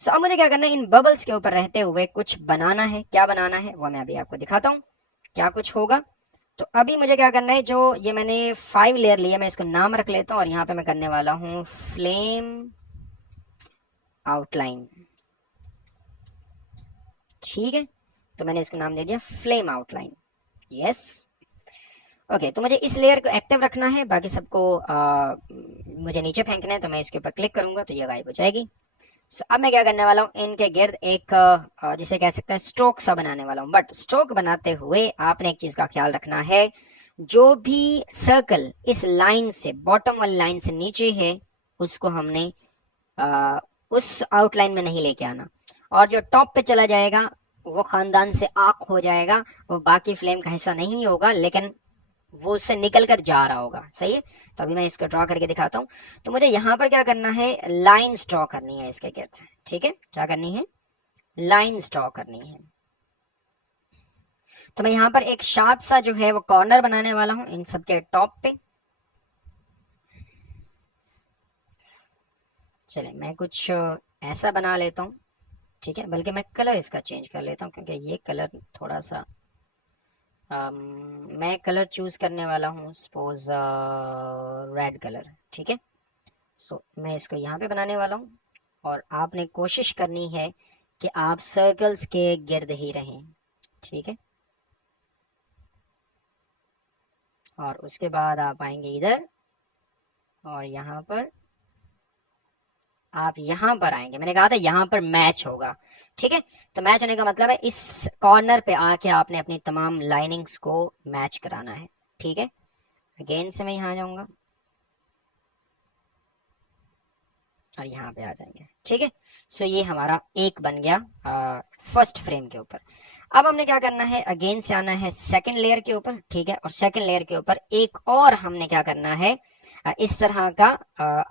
सो अब मुझे क्या करना है, इन बबल्स के ऊपर रहते हुए कुछ बनाना है। क्या बनाना है वो मैं अभी आपको दिखाता हूँ क्या कुछ होगा। तो अभी मुझे क्या करना है, जो ये मैंने 5 लेयर लिया, मैं इसको नाम रख लेता हूँ और यहाँ पे मैं करने वाला हूँ फ्लेम आउटलाइन। ठीक है, तो मैंने इसको नाम दे दिया फ्लेम आउटलाइन। यस, ओके, तो मुझे इस लेयर को एक्टिव रखना है, बाकी सबको मुझे नीचे फेंकना है, तो मैं इसके ऊपर क्लिक करूंगा तो ये गायब हो जाएगी। सो अब मैं क्या करने वाला हूँ, इनके गिर्द एक जिसे कह सकते हैं स्ट्रोक सा बनाने वाला हूँ। बट स्ट्रोक बनाते हुए आपने एक चीज का ख्याल रखना है, जो भी सर्कल इस लाइन से, बॉटम वाली लाइन से नीचे है, उसको हमने उस आउटलाइन में नहीं लेके आना। और जो टॉप पे चला जाएगा वो खानदान से आंख हो जाएगा, वो बाकी फ्लेम का हिस्सा नहीं होगा, लेकिन वो उससे निकल कर जा रहा होगा। सही है, तो अभी मैं इसको ड्रॉ करके दिखाता हूँ। तो मुझे यहाँ पर क्या करना है, लाइंस ड्रॉ करनी है इसके गिर्द। ठीक है, क्या करनी है, लाइंस ड्रॉ करनी है। तो मैं यहाँ पर एक शार्प सा जो है वो कॉर्नर बनाने वाला हूँ इन सबके टॉप पे। चले मैं कुछ ऐसा बना लेता हूँ, ठीक है। बल्कि मैं कलर इसका चेंज कर लेता हूँ, क्योंकि ये कलर थोड़ा सा मैं कलर चूज करने वाला हूँ सपोज रेड कलर, ठीक है। सो मैं इसको यहाँ पे बनाने वाला हूँ, और आपने कोशिश करनी है कि आप सर्कल्स के गिर्द ही रहें, ठीक है। और उसके बाद आप आएंगे इधर, और यहाँ पर आप यहाँ पर आएंगे, मैंने कहा था यहाँ पर मैच होगा, ठीक है। तो मैच होने का मतलब है इस कॉर्नर पे आके आपने अपनी तमाम लाइनिंग्स को मैच कराना है, ठीक है। अगेन से मैं यहाँ जाऊंगा और यहाँ पे आ जाएंगे, ठीक है। सो ये हमारा एक बन गया फर्स्ट फ्रेम के ऊपर। अब हमने क्या करना है, अगेन से आना है सेकंड लेयर के ऊपर, ठीक है। और सेकंड लेयर के ऊपर एक और हमने क्या करना है, इस तरह का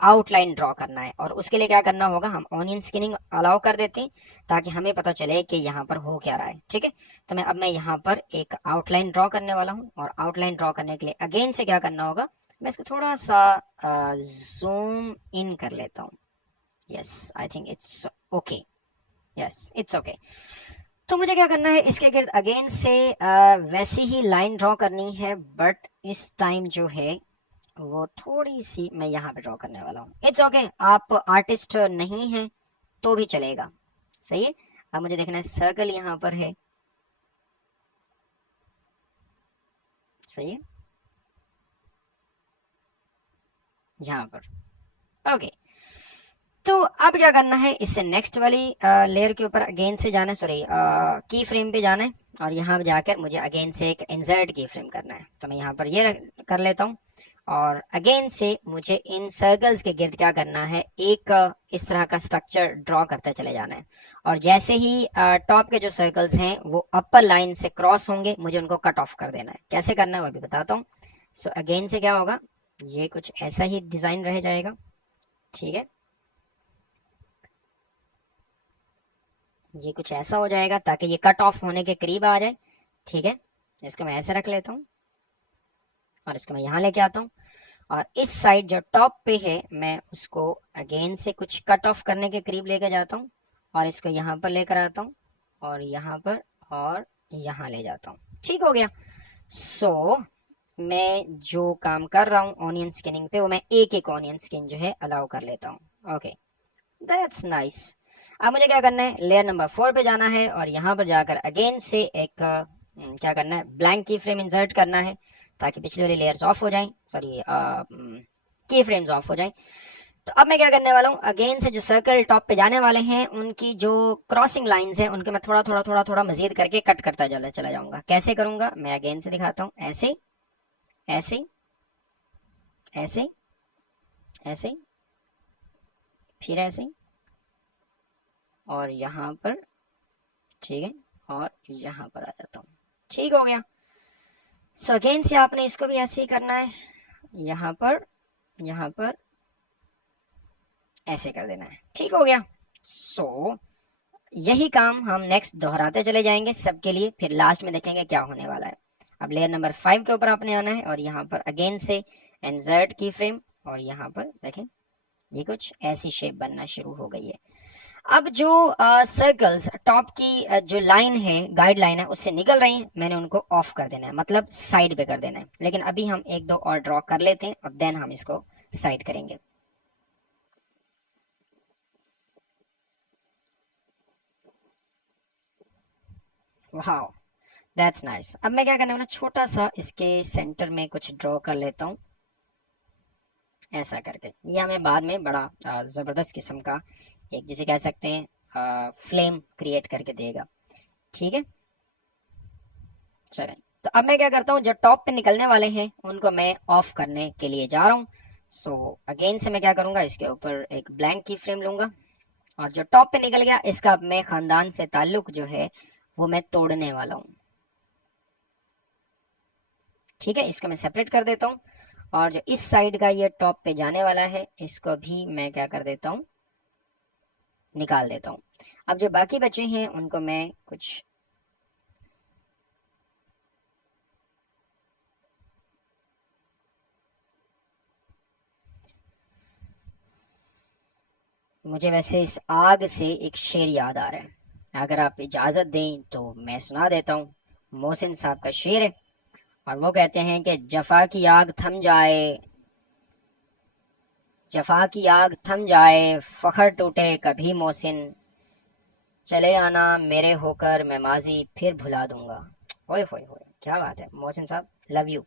आउटलाइन ड्रॉ करना है। और उसके लिए क्या करना होगा, हम ऑनियन स्किनिंग अलाउ कर देते हैं ताकि हमें पता चले कि यहाँ पर हो क्या रहा है, ठीक है। तो मैं अब मैं यहाँ पर एक आउटलाइन ड्रॉ करने वाला हूँ, और आउटलाइन ड्रॉ करने के लिए अगेन से क्या करना होगा, मैं इसको थोड़ा सा जूम इन कर लेता हूँ। Yes, I think it's okay. Yes, it's okay. तो मुझे क्या करना है, इसके गिर्द अगेन से वैसी ही लाइन ड्रॉ करनी है, बट इस टाइम जो है वो थोड़ी सी मैं यहाँ पे ड्रॉ करने वाला हूँ। इट्स ओके, आप आर्टिस्ट नहीं हैं तो भी चलेगा, सही है। अब मुझे देखना है सर्कल यहाँ पर है, सही है, यहाँ पर ओके। तो अब क्या करना है, इससे नेक्स्ट वाली लेयर के ऊपर अगेन से जाना है, सॉरी की फ्रेम पे जाना है, और यहाँ पे जाकर मुझे अगेन से एक इंसर्ट की फ्रेम करना है। तो मैं यहाँ पर ये कर लेता हूँ, और अगेन से मुझे इन सर्कल्स के गिर्द क्या करना है, एक इस तरह का स्ट्रक्चर ड्रॉ करते चले जाना है। और जैसे ही टॉप के जो सर्कल्स हैं वो अपर लाइन से क्रॉस होंगे, मुझे उनको कट ऑफ कर देना है। कैसे करना है वो भी बताता हूँ। सो अगेन से क्या होगा, ये कुछ ऐसा ही डिजाइन रह जाएगा, ठीक है। ये कुछ ऐसा हो जाएगा ताकि ये कट ऑफ होने के करीब आ जाए, ठीक है। इसको मैं ऐसे रख लेता हूँ, और इसको मैं यहाँ लेके आता हूँ, और इस साइड जो टॉप पे है मैं उसको अगेन से कुछ कट ऑफ करने के करीब लेके जाता हूँ, और इसको यहाँ पर लेकर आता हूँ, और यहाँ पर, और यहाँ ले जाता हूँ, ठीक हो गया। सो मैं जो काम कर रहा हूँ ऑनियन स्किनिंग पे, वो मैं एक एक ऑनियन स्किन जो है अलाउ कर लेता हूँ। Okay, that's nice. अब मुझे क्या करना है, लेयर नंबर 4 पे जाना है, और यहाँ पर जाकर अगेन से एक क्या करना है, ब्लैंक की फ्रेम इंसर्ट करना है ताकि पिछली वाली लेयर्स ऑफ हो जाएं, सॉरी की फ्रेम्स ऑफ हो जाएं। तो अब मैं क्या करने वाला हूँ, अगेन से जो सर्कल टॉप पे जाने वाले हैं उनकी जो क्रॉसिंग लाइंस हैं उनके मैं थोड़ा थोड़ा थोड़ा थोड़ा मजीद करके कट करता चला जाऊंगा। कैसे करूंगा, मैं अगेन से दिखाता हूँ, ऐसे ऐसे ऐसे ऐसे, फिर ऐसे, और यहाँ पर, ठीक है, और यहाँ पर आ जाता हूँ, ठीक हो गया। सो अगेन से आपने इसको भी ऐसे ही करना है, यहाँ पर, यहाँ पर ऐसे कर देना है, ठीक हो गया। सो यही काम हम नेक्स्ट दोहराते चले जाएंगे सबके लिए, फिर लास्ट में देखेंगे क्या होने वाला है। अब लेयर नंबर 5 के ऊपर आपने आना है, और यहाँ पर अगेन से इंसर्ट की फ्रेम, और यहाँ पर देखें ये कुछ ऐसी शेप बनना शुरू हो गई है। अब जो सर्कल्स टॉप की जो लाइन है, गाइड लाइन है, उससे निकल रही हैं, मैंने उनको ऑफ कर देना है, मतलब साइड पे कर देना है। लेकिन अभी हम एक दो और ड्रॉ कर लेते हैं, और देन हम इसको साइड करेंगे। वाह, दैट्स नाइस। अब मैं क्या करने वाला, छोटा सा इसके सेंटर में कुछ ड्रॉ कर लेता हूँ, ऐसा करके। ये हमें बाद में बड़ा जबरदस्त किस्म का एक, जिसे कह सकते हैं फ्लेम क्रिएट करके देगा, ठीक है। चलें, तो अब मैं क्या करता हूँ, जो टॉप पे निकलने वाले हैं उनको मैं ऑफ करने के लिए जा रहा हूँ। सो अगेन से मैं क्या करूंगा, इसके ऊपर एक ब्लैंक की फ्रेम लूंगा, और जो टॉप पे निकल गया इसका अब मैं खानदान से ताल्लुक जो है वो मैं तोड़ने वाला हूँ, ठीक है। इसको मैं सेपरेट कर देता हूँ, और जो इस साइड का ये टॉप पे जाने वाला है इसको भी मैं क्या कर देता हूँ, निकाल देता हूँ। अब जो बाकी बचे हैं उनको मैं कुछ मुझे वैसे इस आग से एक शेर याद आ रहा है, अगर आप इजाजत दें तो मैं सुना देता हूँ। मोहसिन साहब का शेर है और वो कहते हैं कि जफा की आग थम जाए, जफा की आग थम जाए, फखर टूटे कभी मोहसिन, चले आना मेरे होकर मैं माजी फिर भुला दूंगा। ओए होए होए, क्या बात है मोहसिन साहब, लव यू।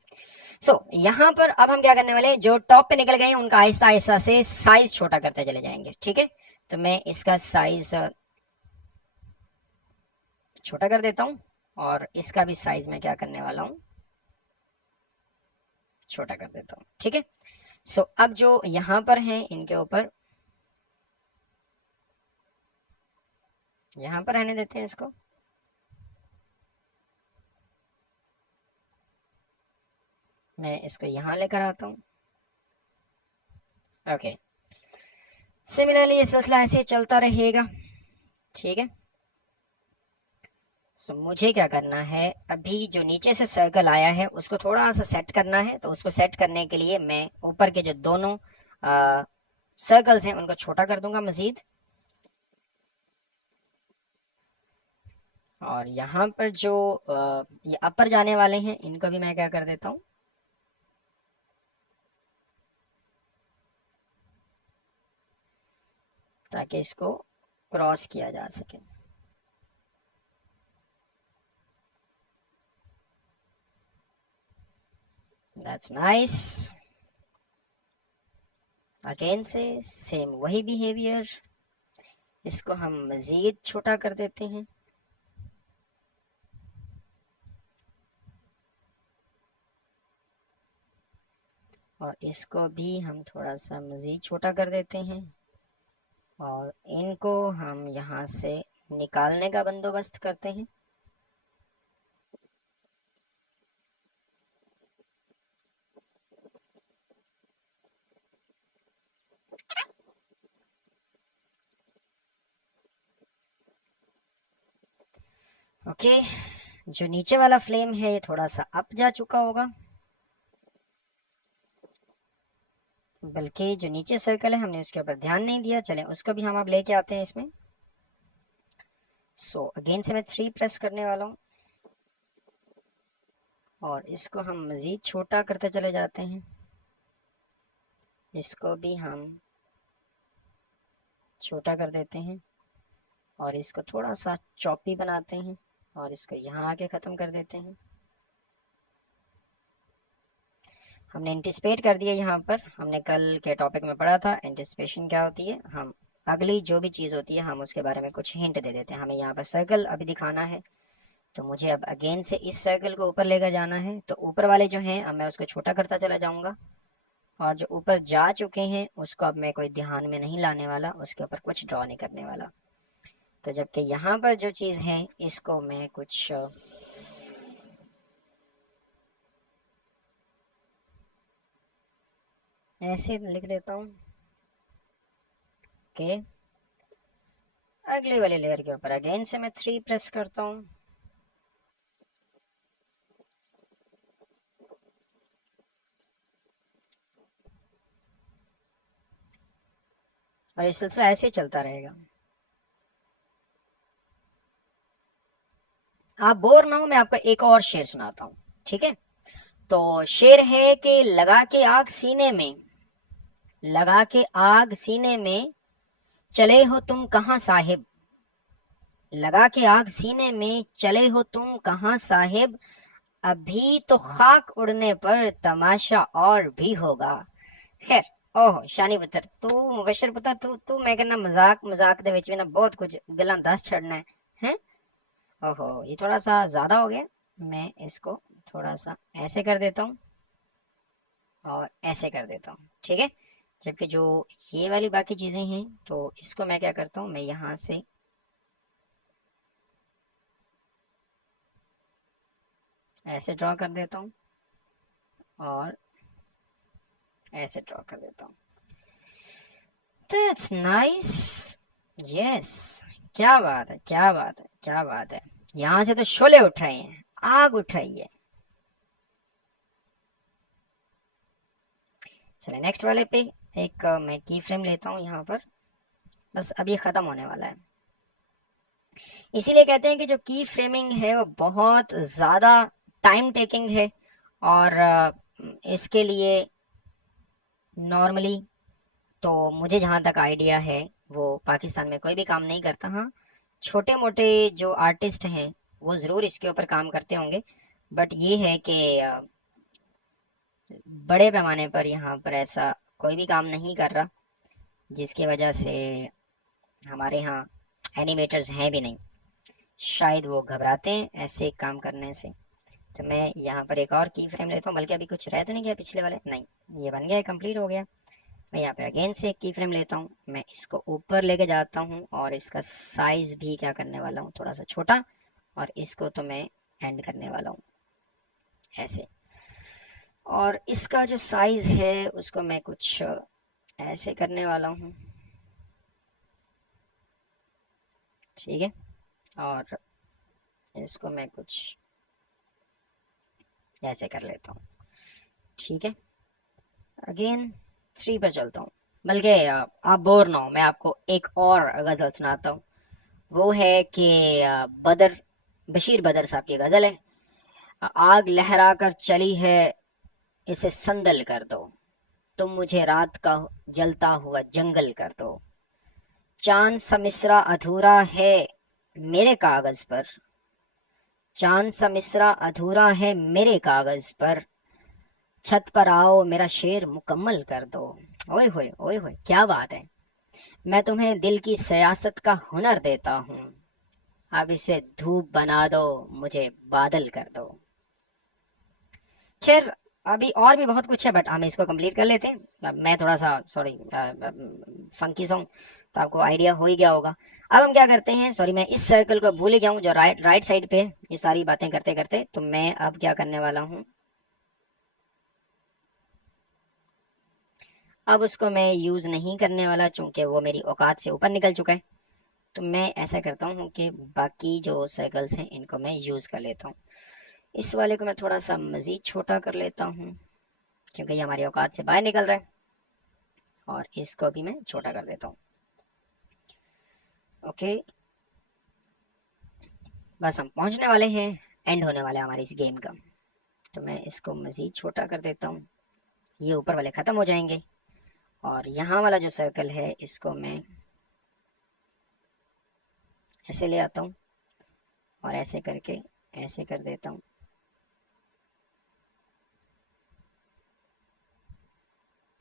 सो यहाँ पर अब हम क्या करने वाले हैं, जो टॉप पे निकल गए हैं उनका आहिस्ता आहिस्ता से साइज छोटा करते चले जाएंगे, ठीक है। तो मैं इसका साइज छोटा कर देता हूँ और इसका भी साइज मैं क्या करने वाला हूँ, छोटा कर देता हूँ, ठीक है। सो अब जो यहाँ पर हैं इनके ऊपर यहाँ पर रहने देते हैं इसको। मैं इसको यहाँ लेकर आता हूँ। ओके, सिमिलरली ये सिलसिला ऐसे ही चलता रहेगा, ठीक है। सो मुझे क्या करना है, अभी जो नीचे से सर्कल आया है उसको थोड़ा सा सेट करना है, तो उसको सेट करने के लिए मैं ऊपर के जो दोनों सर्कल्स हैं उनको छोटा कर दूंगा मजीद। और यहाँ पर जो ये अपर जाने वाले हैं इनको भी मैं क्या कर देता हूँ, ताकि इसको क्रॉस किया जा सके। That's nice. अगेन से सेम वही बिहेवियर, इसको हम मजीद छोटा कर देते हैं और इसको भी हम थोड़ा सा मजीद छोटा कर देते हैं और इनको हम यहाँ से निकालने का बंदोबस्त करते हैं। ओके, जो नीचे वाला फ्लेम है ये थोड़ा सा अप जा चुका होगा, बल्कि जो नीचे सर्कल है हमने उसके ऊपर ध्यान नहीं दिया, चलें उसको भी हम अब लेके आते हैं इसमें। सो अगेन से मैं 3 प्रेस करने वाला हूँ और इसको हम मज़ीद छोटा करते चले जाते हैं, इसको भी हम छोटा कर देते हैं और इसको थोड़ा सा चॉपी बनाते हैं और इसको यहाँ आके ख़त्म कर देते हैं। हमने एंटिसिपेट कर दिया, यहाँ पर हमने कल के टॉपिक में पढ़ा था एंटिसिपेशन क्या होती है, हम अगली जो भी चीज़ होती है हम उसके बारे में कुछ हिंट दे देते हैं। हमें यहाँ पर सर्कल अभी दिखाना है, तो मुझे अब अगेन से इस सर्कल को ऊपर लेकर जाना है, तो ऊपर वाले जो हैं अब मैं उसको छोटा करता चला जाऊँगा और जो ऊपर जा चुके हैं उसको अब मैं कोई ध्यान में नहीं लाने वाला, उसके ऊपर कुछ ड्रॉ नहीं करने वाला। तो जबकि यहाँ पर जो चीज़ है इसको मैं कुछ ऐसे लिख देता हूँ कि अगली वाली लेयर के ऊपर अगेन से मैं 3 प्रेस करता हूँ और ये सिलसिला ऐसे ही चलता रहेगा। आप बोर ना हो, मैं आपको एक और शेर सुनाता हूँ, ठीक है। तो शेर है कि लगा के आग सीने में, लगा के आग सीने में, चले हो तुम कहाँ साहिब, लगा के आग सीने में चले हो तुम कहाँ साहिब, अभी तो खाक उड़ने पर तमाशा और भी होगा। खैर, ओहो शानी पुत्र तू, मुबशर पुत्र तू तू मैं कहना मजाक मजाक दे विच भी ना बहुत कुछ गल्लां दस छड़ना है हैं। ओहो ये थोड़ा सा ज्यादा हो गया, मैं इसको थोड़ा सा ऐसे कर देता हूँ और ऐसे कर देता हूँ, ठीक है। जबकि जो ये वाली बाकी चीजें हैं तो इसको मैं क्या करता हूँ, मैं यहाँ से ऐसे ड्रॉ कर देता हूँ और ऐसे ड्रॉ कर देता हूँ। दैट्स नाइस, यस, क्या बात है, क्या बात है, क्या बात है। यहाँ से तो शोले उठ रहे हैं, आग उठ रही है। चले नेक्स्ट वाले पे एक मैं की फ्रेम लेता हूँ यहाँ पर बस अब ये ख़त्म होने वाला है। इसीलिए कहते हैं कि जो की फ्रेमिंग है वो बहुत ज़्यादा टाइम टेकिंग है। और इसके लिए नॉर्मली तो मुझे जहाँ तक आइडिया है वो पाकिस्तान में कोई भी काम नहीं करता। हाँ, छोटे मोटे जो आर्टिस्ट हैं वो ज़रूर इसके ऊपर काम करते होंगे, बट ये है कि बड़े पैमाने पर यहाँ पर ऐसा कोई भी काम नहीं कर रहा, जिसकी वजह से हमारे यहाँ एनिमेटर्स हैं भी नहीं। शायद वो घबराते हैं ऐसे काम करने से। तो मैं यहाँ पर एक और की फ्रेम लेता हूँ, बल्कि अभी कुछ रह तो नहीं गया पिछले वाले, नहीं, ये बन गया, कंप्लीट हो गया। मैं यहाँ पे अगेन से एक की फ्रेम लेता हूँ, मैं इसको ऊपर लेके जाता हूँ और इसका साइज भी क्या करने वाला हूँ, थोड़ा सा छोटा, और इसको तो मैं एंड करने वाला हूँ ऐसे। और इसका जो साइज है उसको मैं कुछ ऐसे करने वाला हूँ, ठीक है। और इसको मैं कुछ ऐसे कर लेता हूँ, ठीक है। अगेन 3 पर चलता हूँ, बल्कि आप बोर ना हो, मैं आपको एक और गज़ल सुनाता हूँ। वो है कि बदर, बशीर बदर साहब की गज़ल है। आग लहरा कर चली है, इसे संदल कर दो, तुम मुझे रात का जलता हुआ जंगल कर दो। चांद सा मिसरा अधूरा है मेरे कागज पर, चांद सा मिसरा अधूरा है मेरे कागज पर, छत पर आओ मेरा शेर मुकम्मल कर दो। ओए होए ओए होए, क्या बात है। मैं तुम्हें दिल की सियासत का हुनर देता हूँ, अब इसे धूप बना दो, मुझे बादल कर दो। खैर, अभी और भी बहुत कुछ है, बट हम इसको कंप्लीट कर लेते हैं। अब मैं थोड़ा सा सॉरी फंकी सॉन्ग, तो आपको आइडिया हो ही गया होगा। अब हम क्या करते हैं, सॉरी मैं इस सर्कल को भूल ही गया हूँ जो राइट राइट साइड पे है। ये सारी बातें करते करते तो मैं अब क्या करने वाला हूँ, अब उसको मैं यूज़ नहीं करने वाला, चूंकि वो मेरी औकात से ऊपर निकल चुका है। तो मैं ऐसा करता हूँ कि बाकी जो सर्कल्स हैं इनको मैं यूज़ कर लेता हूँ। इस वाले को मैं थोड़ा सा मज़ीद छोटा कर लेता हूँ, क्योंकि ये हमारी औकात से बाहर निकल रहा है। और इसको भी मैं छोटा कर देता हूँ। ओके, बस हम पहुँचने वाले हैं, एंड होने वाला है हमारी इस गेम का। तो मैं इसको मज़ीद छोटा कर देता हूँ, ये ऊपर वाले ख़त्म हो जाएंगे। और यहाँ वाला जो सर्कल है इसको मैं ऐसे ले आता हूँ, और ऐसे करके ऐसे कर देता हूँ,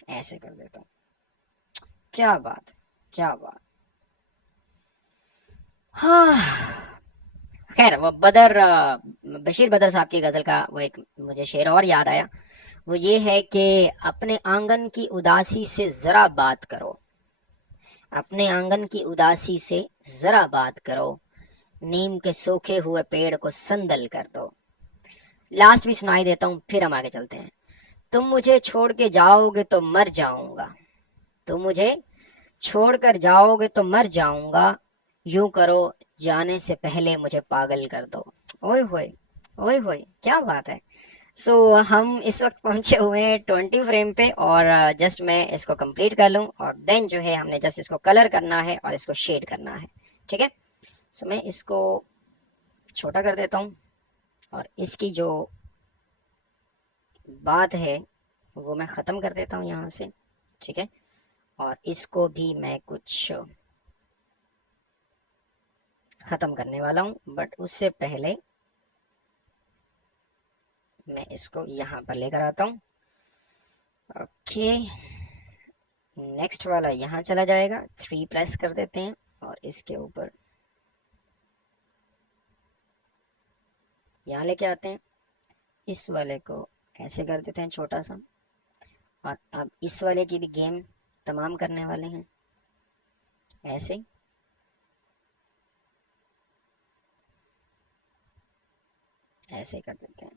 ऐसे कर देता हूँ। क्या बात, क्या बात। हाँ, खैर वो बदर बशीर बदर साहब की गज़ल का वो एक मुझे शेर और याद आया। वो ये है कि अपने आंगन की उदासी से ज़रा बात करो, अपने आंगन की उदासी से ज़रा बात करो, नीम के सूखे हुए पेड़ को संदल कर दो। लास्ट भी सुनाई देता हूँ, फिर हम आगे चलते हैं। तुम मुझे छोड़ के जाओगे तो मर जाऊंगा, तुम मुझे छोड़ कर जाओगे तो मर जाऊंगा, यूं करो जाने से पहले मुझे पागल कर दो। ओए होए, ओए होए, क्या बात है। हम इस वक्त पहुंचे हुए हैं 20 फ्रेम पे, और जस्ट मैं इसको कंप्लीट कर लूं, और देन जो है हमने जस्ट इसको कलर करना है और इसको शेड करना है, ठीक है। मैं इसको छोटा कर देता हूँ, और इसकी जो बात है वो मैं ख़त्म कर देता हूँ यहाँ से, ठीक है। और इसको भी मैं कुछ ख़त्म करने वाला हूँ, बट उससे पहले मैं इसको यहाँ पर लेकर आता हूँ। ओके, नेक्स्ट वाला यहाँ चला जाएगा, 3 प्रेस कर देते हैं, और इसके ऊपर यहाँ लेके आते हैं, इस वाले को ऐसे कर देते हैं छोटा सा। और अब इस वाले की भी गेम तमाम करने वाले हैं, ऐसे ऐसे कर देते हैं।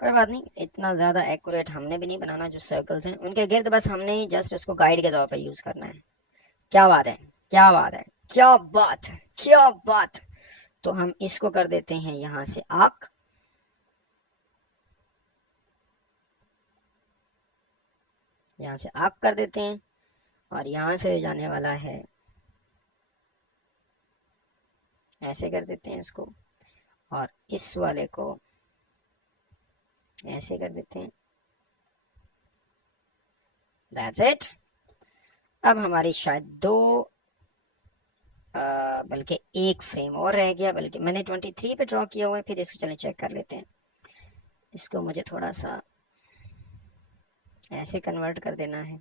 कोई बात नहीं, इतना ज़्यादा एक्यूरेट हमने भी नहीं बनाना। जो सर्कल्स हैं उनके गिर्द बस हमने जस्ट उसको गाइड के तौर पर यूज़ करना है। क्या बात है, क्या बात है, क्या बात है, क्या बात। तो हम इसको कर देते हैं यहाँ से आर्क, यहाँ से आर्क कर देते हैं, और यहाँ से जाने वाला है ऐसे कर देते हैं इसको, और इस वाले को ऐसे कर देते हैं। That's it. अब हमारी शायद दो बल्कि एक फ्रेम और रह गया, बल्कि मैंने 23 पे ड्रॉ किया हुआ है। फिर इसको चलें चेक कर लेते हैं। इसको मुझे थोड़ा सा ऐसे कन्वर्ट कर देना है,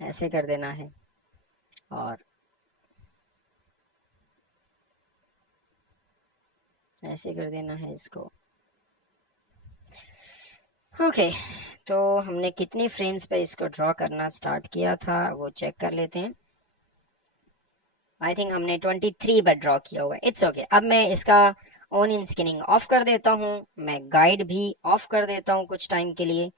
ऐसे कर देना है, और ऐसे कर देना है इसको। ओके, तो हमने कितनी फ्रेम्स पे इसको ड्रॉ करना स्टार्ट किया था वो चेक कर लेते हैं। आई थिंक हमने 23 पर ड्रॉ किया हुआ है। It's okay. अब मैं इसका ऑन इन स्किनिंग ऑफ कर देता हूँ, मैं गाइड भी ऑफ कर देता हूँ कुछ टाइम के लिए,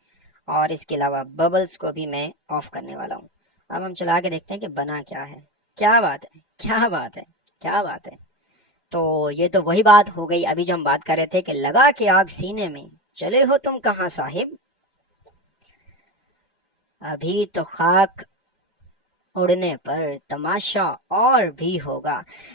और इसके अलावा बबल्स को भी मैं ऑफ करने वाला हूँ। अब हम चला के देखते हैं कि बना क्या है। क्या बात है, क्या बात है, क्या बात है। तो ये तो वही बात हो गई अभी जो हम बात कर रहे थे कि लगा के आग सीने में, चले हो तुम कहाँ साहिब, अभी तो खाक उड़ने पर तमाशा और भी होगा।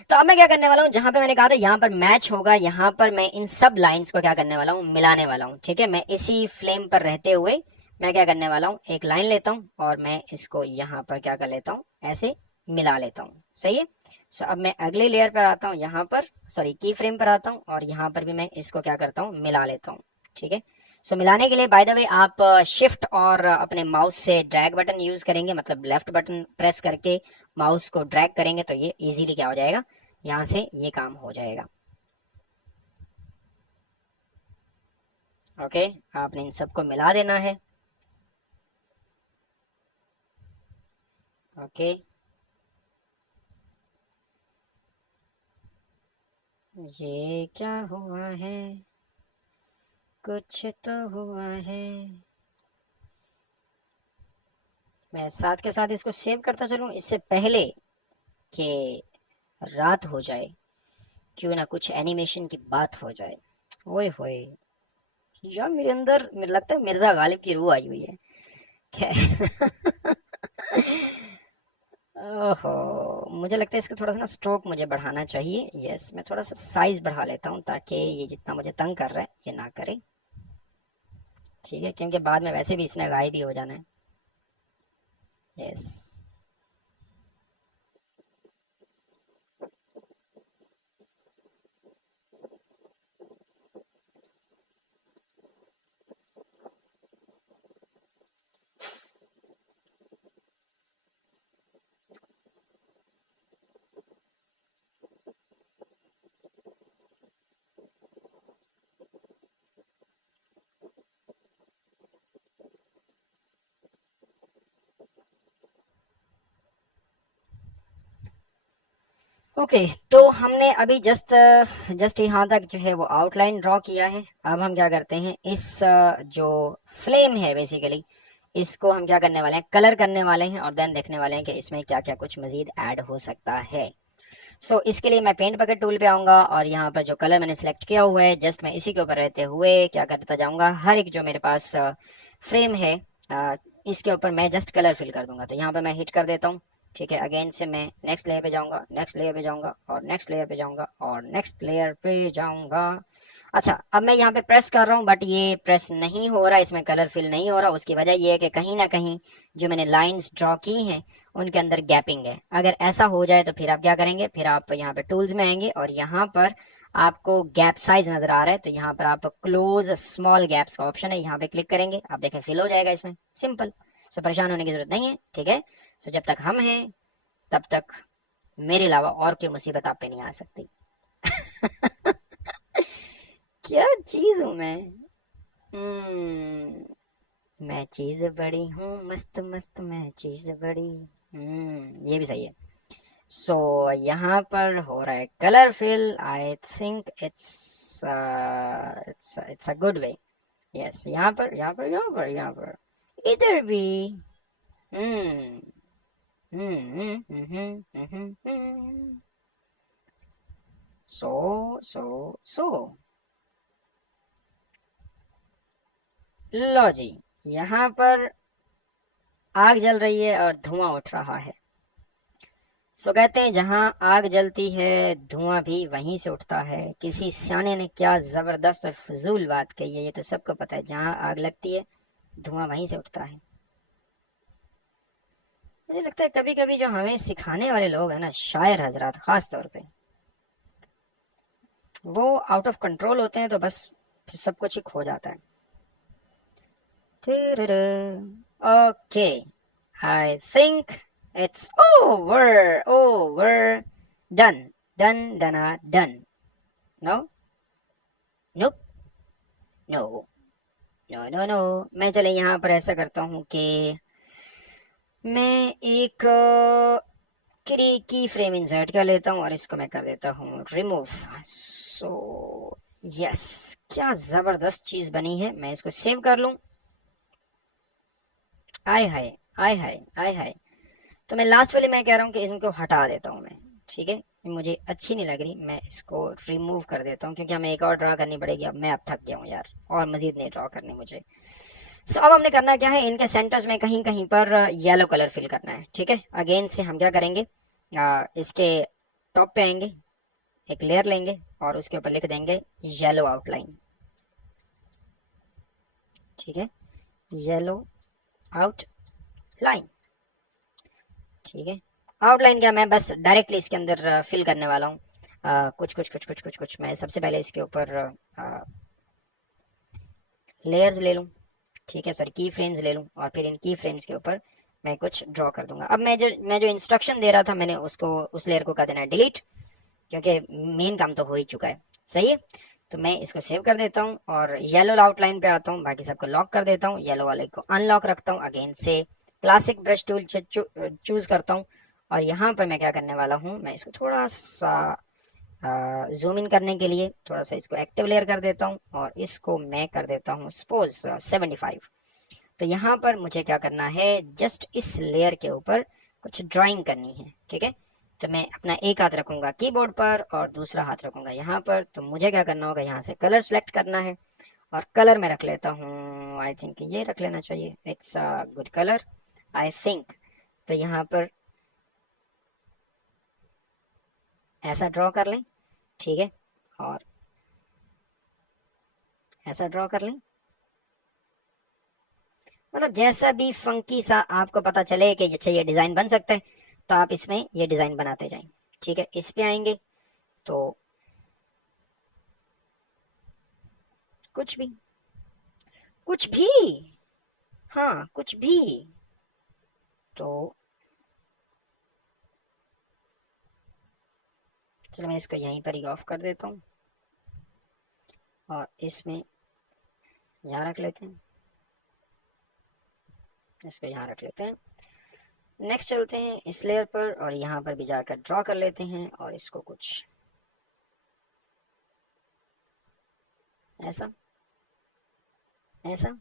तो अब मैं क्या करने वाला हूँ, जहां पे मैंने कहा था यहाँ पर मैच होगा, यहाँ पर मैं इन सब लाइंस को क्या करने वाला हूँ, मिलाने वाला हूँ। ठीक है, मैं इसी फ्लेम पर रहते हुए मैं क्या करने वाला हूँ, एक लाइन लेता हूँ और मैं इसको यहाँ पर क्या कर लेता हूँ, ऐसे मिला लेता हूँ। सही है। सो अब मैं अगले लेयर पर आता हूँ, यहाँ पर सॉरी की फ्रेम पर आता हूँ, और यहाँ पर भी मैं इसको क्या करता हूँ, मिला लेता हूँ। ठीक है। सो मिलाने के लिए बाय द वे आप शिफ्ट और अपने माउस से ड्रैग बटन यूज करेंगे, मतलब लेफ्ट बटन प्रेस करके माउस को ड्रैग करेंगे तो ये इजीली क्या हो जाएगा, यहाँ से ये काम हो जाएगा। ओके, आपने इन सबको मिला देना है। ओके, ये क्या हुआ है, कुछ तो हुआ है। मैं साथ के साथ इसको सेव करता चलूं इससे पहले कि रात हो जाए, क्यों ना कुछ एनिमेशन की बात हो जाए। ओए होए, यार मेरे अंदर मेरे लगता है मिर्जा गालिब की रूह आई हुई है। खैर, ओहो, मुझे लगता है इसका थोड़ा सा ना स्ट्रोक मुझे बढ़ाना चाहिए। यस, मैं थोड़ा सा साइज बढ़ा लेता हूँ ताकि ये जितना मुझे तंग कर रहा है ये ना करे। ठीक है, क्योंकि बाद में वैसे भी इसने गायब ही हो जाना है। यस। ओके, तो हमने अभी जस्ट जस्ट यहाँ तक जो है वो आउटलाइन ड्रॉ किया है। अब हम क्या करते हैं, इस जो फ्लेम है बेसिकली इसको हम क्या करने वाले हैं, कलर करने वाले हैं, और देन देखने वाले हैं कि इसमें क्या क्या कुछ मजीद ऐड हो सकता है। इसके लिए मैं पेंट बकेट टूल पे आऊंगा, और यहाँ पर जो कलर मैंने सेलेक्ट किया हुआ है जस्ट मैं इसी के ऊपर रहते हुए क्या करता जाऊंगा, हर एक जो मेरे पास फ्रेम है इसके ऊपर मैं जस्ट कलर फिल कर दूंगा। तो यहाँ पर मैं हिट कर देता हूँ। ठीक है, अगेन से मैं नेक्स्ट लेयर पे जाऊंगा, नेक्स्ट लेयर पे जाऊंगा, और नेक्स्ट लेयर पे जाऊंगा, और नेक्स्ट लेयर पे जाऊंगा। अच्छा, अब मैं यहाँ पे प्रेस कर रहा हूँ बट ये प्रेस नहीं हो रहा, इसमें कलर फिल नहीं हो रहा। उसकी वजह ये है कि कहीं ना कहीं जो मैंने लाइंस ड्रॉ की हैं उनके अंदर गैपिंग है। अगर ऐसा हो जाए तो फिर आप क्या करेंगे, फिर आप यहाँ पे टूल्स में आएंगे और यहाँ पर आपको गैप साइज नजर आ रहा है, तो यहाँ पर आप क्लोज स्मॉल गैप्स का ऑप्शन है, यहाँ पे क्लिक करेंगे, आप देखें फिल हो जाएगा इसमें। सिंपल। परेशान होने की जरूरत नहीं है। ठीक है। जब तक हम हैं तब तक मेरे अलावा और कोई मुसीबत आप पे नहीं आ सकती। क्या चीज हूं मैं। मैं चीज बड़ी हूँ, मस्त मस्त मैं चीज बड़ी। ये भी सही है। यहाँ पर हो रहा है colour fill. I think it's a good way. Yes, यहाँ पर यहाँ पर यहाँ पर यहाँ पर इधर भी। हम्म सो सो सो लो जी, यहाँ पर आग जल रही है और धुआं उठ रहा है। सो कहते हैं जहां आग जलती है धुआं भी वहीं से उठता है। किसी सियाने ने क्या जबरदस्त और फजूल बात कही है, ये तो सबको पता है, जहां आग लगती है धुआं वहीं से उठता है। मुझे लगता है कभी कभी जो हमें सिखाने वाले लोग हैं ना, शायर हजरात खास तौर पे, वो आउट ऑफ कंट्रोल होते हैं, तो बस फिर सब कुछ ही खो जाता है। Okay, I think it's over over, done done डना done. No, no, no, no, no, no. मैं चले यहाँ पर ऐसा करता हूँ कि मैं एक की फ्रेम इंसर्ट कर लेता हूँ और इसको मैं कर देता हूँ रिमूव। सो यस, क्या जबरदस्त चीज बनी है। मैं इसको सेव कर लूँ। आय हाय, आय हाय, आय हाय। तो मैं लास्ट वाले मैं कह रहा हूँ कि इनको हटा देता हूँ मैं। ठीक है, मुझे अच्छी नहीं लग रही, मैं इसको रिमूव कर देता हूँ, क्योंकि हमें एक और ड्रॉ करनी पड़ेगी। अब मैं अब थक गया हूँ यार, और मजीद नहीं ड्रॉ करनी मुझे। सो अब हमने करना क्या है, इनके सेंटर्स में कहीं कहीं पर येलो कलर फिल करना है। ठीक है, अगेन से हम क्या करेंगे, इसके टॉप पे आएंगे, एक लेयर लेंगे और उसके ऊपर लिख देंगे येलो आउटलाइन। ठीक है, येलो आउटलाइन। ठीक है, आउटलाइन क्या, मैं बस डायरेक्टली इसके अंदर फिल करने वाला हूँ। कुछ कुछ कुछ कुछ कुछ कुछ मैं सबसे पहले इसके ऊपर लेयर्स ले लूँ। ठीक है, सॉरी की फ्रेम्स ले लूँ, और फिर इन की फ्रेम्स के ऊपर मैं कुछ ड्रॉ कर दूंगा। अब मैं जो इंस्ट्रक्शन दे रहा था, मैंने उसको उस लेयर को कर देना है डिलीट, क्योंकि मेन काम तो हो ही चुका है। सही है, तो मैं इसको सेव कर देता हूँ और येलो आउटलाइन पे आता हूँ, बाकी सबको लॉक कर देता हूँ, येलो वाले को अनलॉक रखता हूँ, अगेन से क्लासिक ब्रश टूल चूज करता हूँ। और यहाँ पर मैं क्या करने वाला हूँ, मैं इसको थोड़ा सा जूम इन करने के लिए थोड़ा सा इसको एक्टिव लेयर कर देता हूँ, और इसको मैं कर देता हूँ सपोज 75। तो यहाँ पर मुझे क्या करना है, जस्ट इस लेयर के ऊपर कुछ ड्राइंग करनी है। ठीक है, तो मैं अपना एक हाथ रखूंगा कीबोर्ड पर और दूसरा हाथ रखूंगा यहाँ पर। तो मुझे क्या करना होगा, यहाँ से कलर सेलेक्ट करना है, और कलर में रख लेता हूँ, आई थिंक ये रख लेना चाहिए, it's a good colour I think. तो यहाँ पर ऐसा ड्रॉ कर लें। ठीक है, और ऐसा ड्रॉ कर लें, मतलब जैसा भी फंकी सा आपको पता चले कि अच्छा ये डिजाइन बन सकता है, तो आप इसमें ये डिजाइन बनाते जाएं। ठीक है, इस पे आएंगे तो कुछ भी, कुछ भी, हाँ कुछ भी। तो चलो मैं इसको यहीं पर ही ऑफ कर देता हूँ, और इसमें यहाँ रख लेते हैं, इसको यहाँ रख लेते हैं। नेक्स्ट चलते हैं इस लेयर पर, और यहाँ पर भी जाकर ड्रॉ कर लेते हैं, और इसको कुछ ऐसा, ऐसा।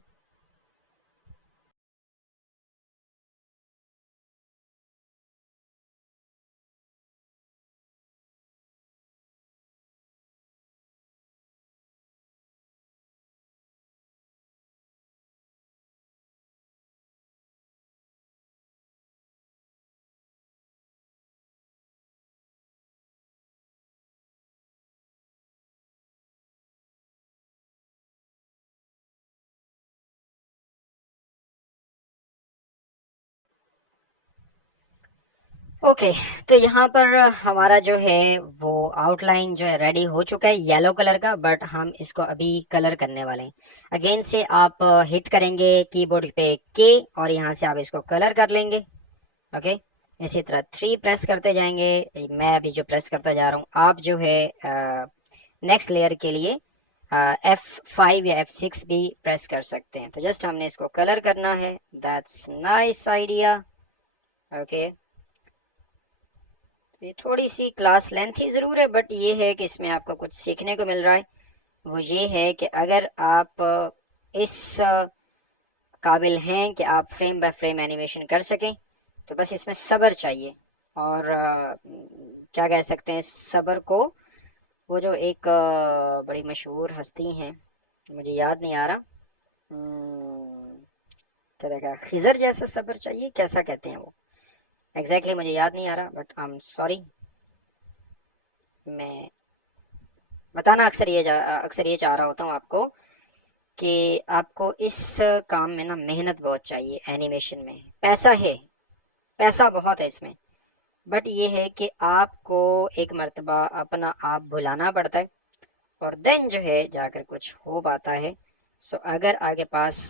ओके, तो यहाँ पर हमारा जो है वो आउटलाइन जो है रेडी हो चुका है येलो कलर का, बट हम इसको अभी कलर करने वाले हैं। अगेन से आप हिट करेंगे कीबोर्ड पे के, और यहाँ से आप इसको कलर कर लेंगे। ओके, इसी तरह 3 प्रेस करते जाएंगे, मैं अभी जो प्रेस करता जा रहा हूँ, आप जो है नेक्स्ट लेयर के लिए F5 या F6 भी प्रेस कर सकते हैं। तो जस्ट हमने इसको कलर करना है, दैट्स नाइस आइडिया। ओके, तो ये थोड़ी सी क्लास लेंथी ज़रूर है, बट ये है कि इसमें आपको कुछ सीखने को मिल रहा है। वो ये है कि अगर आप इस काबिल हैं कि आप फ्रेम बाय फ्रेम एनिमेशन कर सकें, तो बस इसमें सब्र चाहिए। और क्या कह सकते हैं सब्र को, वो जो एक बड़ी मशहूर हस्ती हैं, मुझे याद नहीं आ रहा, तरह का खिजर जैसा सब्र चाहिए, कैसा कहते हैं वो, एग्जैक्टली मुझे याद नहीं आ रहा, बट आई एम सॉरी। मैं बताना अक्सर ये चाह रहा होता हूँ आपको कि आपको इस काम में ना मेहनत बहुत चाहिए। एनिमेशन में पैसा है, पैसा बहुत है इसमें, बट ये है कि आपको एक मर्तबा अपना आप भुलाना पड़ता है, और देन जो है जाकर कुछ हो पाता है। सो अगर आपके पास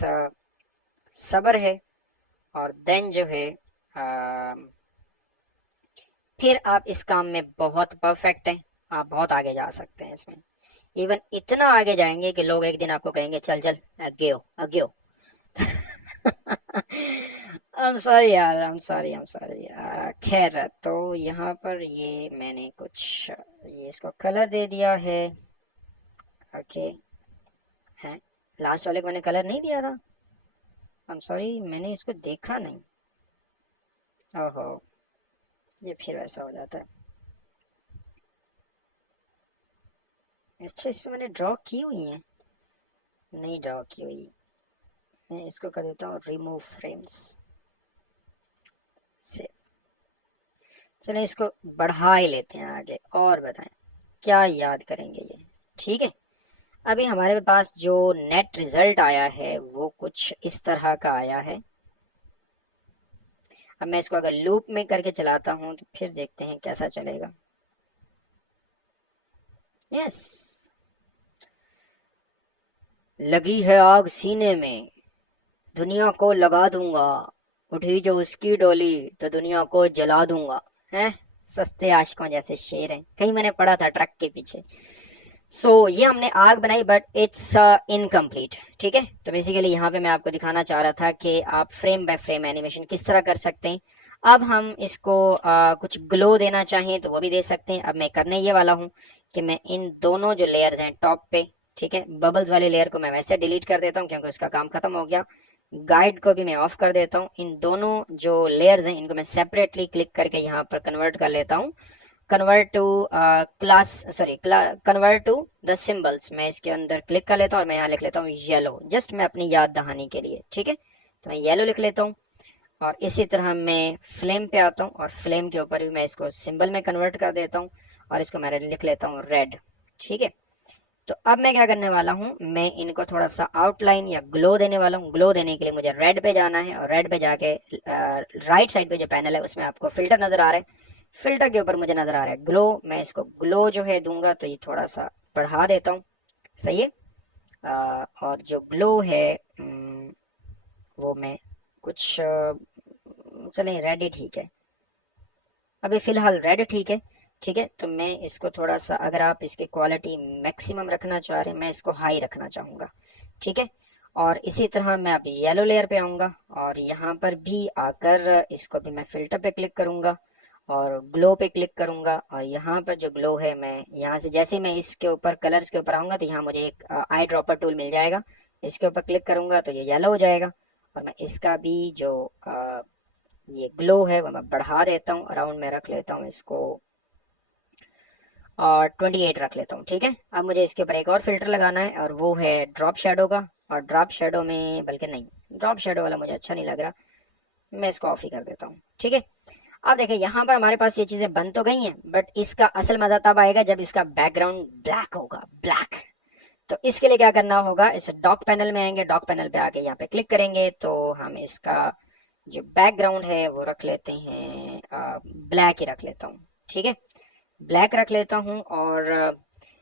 सब्र है, और देन जो है फिर आप इस काम में बहुत परफेक्ट हैं, आप बहुत आगे जा सकते हैं इसमें। इवन इतना आगे जाएंगे कि लोग एक दिन आपको कहेंगे चल चल आगे हो आगे हो। आई एम सॉरी यार, आई एम सॉरी। खैर, तो यहाँ पर ये मैंने कुछ ये इसको कलर दे दिया है। ओके है, लास्ट वाले को मैंने कलर नहीं दिया था। आई एम सॉरी, मैंने इसको देखा नहीं। ओहो, ये फिर वैसा हो जाता है। अच्छा, इस पे मैंने ड्रॉ की हुई है, नहीं ड्रॉ की हुई। मैं इसको कर देता हूँ रिमूव फ्रेम्स से। चलें, इसको बढ़ा ही लेते हैं आगे, और बताएं क्या याद करेंगे ये। ठीक है, अभी हमारे पास जो नेट रिजल्ट आया है वो कुछ इस तरह का आया है। अब मैं इसको अगर लूप में करके चलाता हूं तो फिर देखते हैं कैसा चलेगा। यस, लगी है आग सीने में, दुनिया को लगा दूंगा, उठी जो उसकी डोली तो दुनिया को जला दूंगा। हैं, सस्ते आशिकों जैसे शेर हैं, कहीं मैंने पढ़ा था ट्रक के पीछे। ये हमने आग बनाई, बट इट्स इनकम्प्लीट। ठीक है, तो बेसिकली यहाँ पे मैं आपको दिखाना चाह रहा था कि आप फ्रेम बाय फ्रेम एनिमेशन किस तरह कर सकते हैं। अब हम इसको कुछ ग्लो देना चाहें तो वो भी दे सकते हैं। अब मैं करने ये वाला हूँ कि मैं इन दोनों जो लेयर्स हैं टॉप पे, ठीक है, बबल्स वाली लेयर को मैं वैसे डिलीट कर देता हूँ क्योंकि उसका काम खत्म हो गया। गाइड को भी मैं ऑफ कर देता हूँ। इन दोनों जो लेयर्स हैं इनको मैं सेपरेटली क्लिक करके यहाँ पर कन्वर्ट कर लेता हूँ। Convert to class, sorry, convert to the symbols. मैं इसके अंदर क्लिक कर लेता हूँ और मैं यहाँ लिख लेता हूँ येलो, जस्ट मैं अपनी याद दहानी के लिए। ठीक है, तो मैं येलो लिख लेता हूँ। और इसी तरह मैं फ्लेम पे आता हूँ और फ्लेम के ऊपर भी मैं इसको सिंबल में कन्वर्ट कर देता हूँ और इसको मैं लिख लेता हूँ रेड। ठीक है, तो अब मैं क्या करने वाला हूँ, मैं इनको थोड़ा सा आउटलाइन या ग्लो देने वाला हूँ। ग्लो देने के लिए मुझे रेड पे जाना है, और रेड पे जाके राइट साइड पे जो पैनल है उसमें आपको फिल्टर नजर आ रहा है। फिल्टर के ऊपर मुझे नजर आ रहा है ग्लो। मैं इसको ग्लो जो है दूंगा तो ये थोड़ा सा बढ़ा देता हूँ। सही है। और जो ग्लो है वो मैं कुछ चलें रेड ही ठीक है, अभी फिलहाल रेड ठीक है। ठीक है, तो मैं इसको थोड़ा सा, अगर आप इसकी क्वालिटी मैक्सिमम रखना चाह रहे हैं, मैं इसको हाई रखना चाहूँगा। ठीक है, और इसी तरह मैं अब येलो लेयर पे आऊँगा और यहाँ पर भी आकर इसको भी मैं फिल्टर पे क्लिक करूँगा और ग्लो पे क्लिक करूँगा। और यहाँ पर जो ग्लो है, मैं यहाँ से जैसे मैं इसके ऊपर कलर्स के ऊपर आऊँगा तो यहाँ मुझे एक आई ड्रॉपर टूल मिल जाएगा। इसके ऊपर क्लिक करूँगा तो ये येलो हो जाएगा। और मैं इसका भी जो ये ग्लो है वो मैं बढ़ा देता हूँ, अराउंड में रख लेता हूँ इसको और 28 रख लेता हूँ। ठीक है, अब मुझे इसके ऊपर एक और फिल्टर लगाना है और वो है ड्रॉप शेडो का। और ड्रॉप शेडो में, बल्कि नहीं, ड्रॉप शेडो वाला मुझे अच्छा नहीं लग रहा, मैं इसको ऑफ ही कर देता हूँ। ठीक है, अब देखिए यहाँ पर हमारे पास ये चीजें बन तो गई हैं, बट इसका असल मजा तब आएगा जब इसका बैकग्राउंड ब्लैक होगा, ब्लैक। तो इसके लिए क्या करना होगा, इस डॉक पैनल में आएंगे, डॉक पैनल पे आके यहाँ पे क्लिक करेंगे तो हम इसका जो बैकग्राउंड है वो रख लेते हैं, ब्लैक ही रख लेता हूँ। ठीक है, ब्लैक रख लेता हूँ और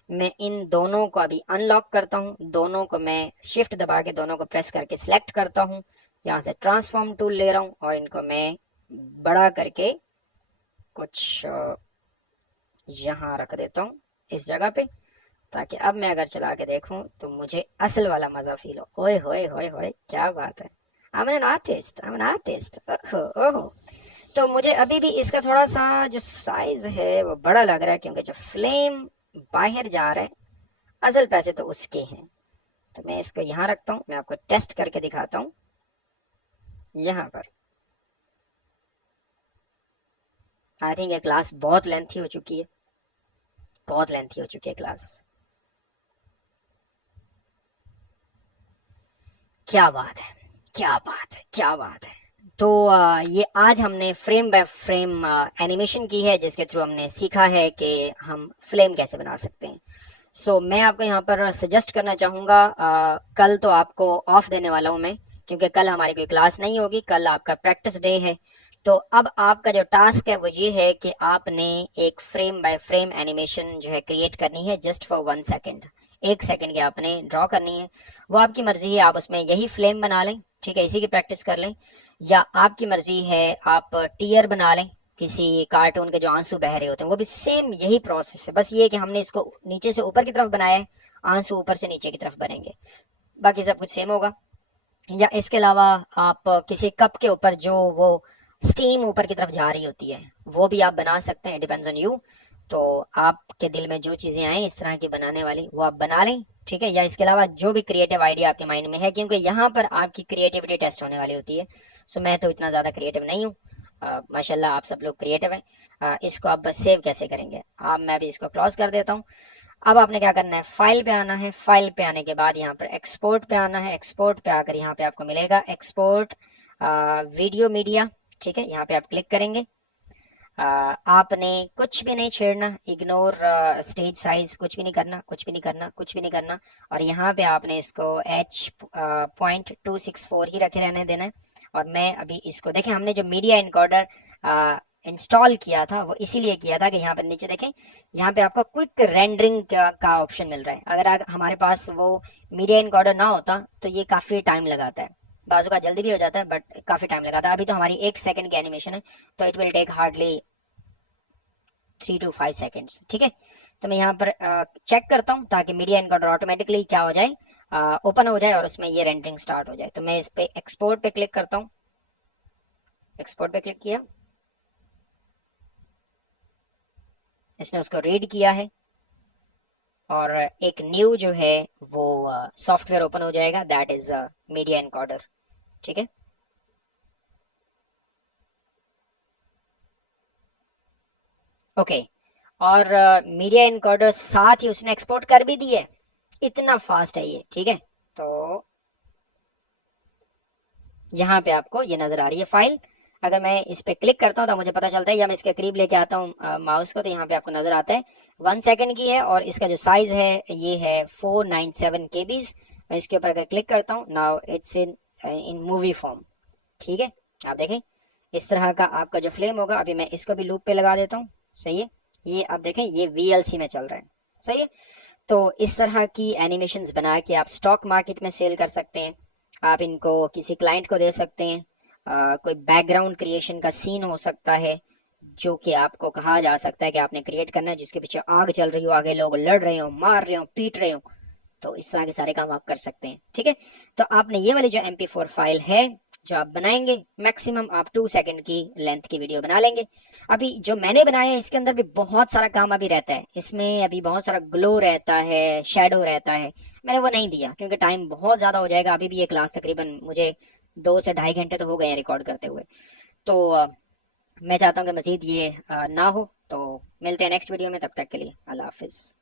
मैं इन दोनों को अभी अनलॉक करता हूँ। दोनों को मैं शिफ्ट दबा के दोनों को प्रेस करके सिलेक्ट करता हूँ। यहाँ से ट्रांसफॉर्म टूल ले रहा हूँ और इनको मैं बड़ा करके कुछ यहाँ रख देता हूँ इस जगह पे, ताकि अब मैं अगर चला के देखूं तो मुझे असल वाला मजा फील हो। ओए होए होए होए, क्या बात है। I am an artist, I am an artist. ओहो ओहो। तो मुझे अभी भी इसका थोड़ा सा जो साइज है वो बड़ा लग रहा है, क्योंकि जो फ्लेम बाहर जा रहा है, असल पैसे तो उसके हैं। तो मैं इसको यहाँ रखता हूँ, मैं आपको टेस्ट करके दिखाता हूँ यहाँ पर। आई थिंक ये क्लास बहुत लेंथी हो चुकी है, बहुत लेंथी हो चुकी है क्लास। क्या बात है, क्या बात है, क्या बात है। तो ये आज हमने फ्रेम बाय फ्रेम एनिमेशन की है, जिसके थ्रू हमने सीखा है कि हम फ्लेम कैसे बना सकते हैं। मैं आपको यहाँ पर सजेस्ट करना चाहूँगा, कल तो आपको ऑफ देने वाला हूँ मैं, क्योंकि कल हमारी कोई क्लास नहीं होगी, कल आपका प्रैक्टिस डे है। तो अब आपका जो टास्क है वो ये है कि आपने एक फ्रेम बाय फ्रेम एनिमेशन जो है क्रिएट करनी है, जस्ट फॉर 1 सेकेंड। 1 सेकेंड की आपने ड्रॉ करनी है। वो आपकी मर्जी है, आप उसमें यही फ्लेम बना लें, ठीक है, इसी की प्रैक्टिस कर लें, या आपकी मर्जी है आप टीयर बना लें, किसी कार्टून के जो आंसू बह रहे होते हैं, वो भी सेम यही प्रोसेस है, बस ये कि हमने इसको नीचे से ऊपर की तरफ बनाया है, आंसू ऊपर से नीचे की तरफ बनेंगे, बाकी सब कुछ सेम होगा। या इसके अलावा आप किसी कप के ऊपर जो वो स्टीम ऊपर की तरफ जा रही होती है, वो भी आप बना सकते हैं, डिपेंड्स ऑन यू। तो आपके दिल में जो चीजें आए इस तरह की बनाने वाली, वो आप बना लें, ठीक है। या इसके अलावा जो भी क्रिएटिव आइडिया आपके माइंड में है, क्योंकि यहाँ पर आपकी क्रिएटिविटी टेस्ट होने वाली होती है। मैं तो इतना ज़्यादा क्रिएटिव नहीं हूँ, माशाल्लाह आप सब लोग क्रिएटिव हैं। इसको आप बस सेव कैसे करेंगे, आप, मैं भी इसको क्लोज कर देता हूँ। अब आपने क्या करना है, फाइल पे आना है, फाइल पे आने के बाद यहाँ पर एक्सपोर्ट पे आना है, एक्सपोर्ट पे आकर यहाँ पे आपको मिलेगा एक्सपोर्ट वीडियो मीडिया, ठीक है, यहाँ पे आप क्लिक करेंगे। आपने कुछ भी नहीं छेड़ना, इग्नोर स्टेज साइज, कुछ भी नहीं करना, कुछ भी नहीं करना, कुछ भी नहीं करना। और यहाँ पे आपने इसको H.264 ही रखे रहने देना है। और मैं अभी इसको देखें, हमने जो मीडिया इनकोडर इंस्टॉल किया था वो इसीलिए किया था कि यहाँ पर नीचे देखें, यहाँ पे आपको क्विक रेंडरिंग का ऑप्शन मिल रहा है। अगर हमारे पास वो मीडिया इनकोडर ना होता तो ये काफी टाइम लगाता है, बाजू का जल्दी भी हो जाता है बट काफी टाइम लगाता है। अभी तो हमारी 1 सेकंड की एनिमेशन है, तो it will take hardly 3 to 5 seconds, ठीक है। तो मैं यहाँ पर चेक करता हूँ ताकि मीडिया इनकोडर ऑटोमेटिकली क्या हो जाए, ओपन हो जाए और उसमें ये रेंडरिंग स्टार्ट हो जाए। तो मैं इस पे एक्सपोर्ट पे क्लिक करता हूँ, एक्सपोर्ट पे क्लिक किया, इसने उसको रीड किया है और एक न्यू जो है वो सॉफ्टवेयर ओपन हो जाएगा, दैट इज मीडिया इनकोडर, ठीक है। ओके, और मीडिया इनकोडर साथ ही उसने एक्सपोर्ट कर भी दिए, इतना फास्ट है ये, ठीक है। तो यहाँ पे आपको ये नजर आ रही है फाइल। अगर मैं इस पे क्लिक करता हूँ तो मुझे पता चलता है, या मैं इसके करीब लेके आता हूँ माउस को, तो यहाँ पे आपको नजर आता है 1 सेकेंड की है और इसका जो साइज है ये है 497 KB। मैं इसके ऊपर अगर क्लिक करता हूँ, now it's in in movie form, ठीक है। आप देखें इस तरह का आपका जो फ्लेम होगा। अभी मैं इसको भी लूप पे लगा देता हूँ, सही है। ये आप देखें ये VLC में चल रहा है, सही है। तो इस तरह की एनिमेशंस बना के आप स्टॉक मार्केट में सेल कर सकते हैं, आप इनको किसी क्लाइंट को दे सकते हैं। कोई बैकग्राउंड क्रिएशन का सीन हो सकता है जो कि आपको कहा जा सकता है कि आपने क्रिएट करना है, जिसके पीछे आग चल रही हो, आगे लोग लड़ रहे हो, मार रहे हो, पीट रहे हो, तो इस तरह के सारे काम आप कर सकते हैं, ठीक है। तो आपने ये वाली जो MP4 फाइल है जो आप बनाएंगे, मैक्सिमम आप 2 सेकंड की लेंथ की वीडियो बना लेंगे। अभी जो मैंने बनाया है इसके अंदर भी बहुत सारा काम अभी रहता है, इसमें अभी बहुत सारा ग्लो रहता है, शेडो रहता है, मैंने वो नहीं दिया क्योंकि टाइम बहुत ज्यादा हो जाएगा। अभी भी ये क्लास तकरीबन मुझे 2 से ढाई घंटे तो हो गए हैं रिकॉर्ड करते हुए। तो मैं चाहता हूँ कि मजीद ये ना हो। तो मिलते हैं नेक्स्ट वीडियो में, तब तक के लिए अल्लाह हाफिज।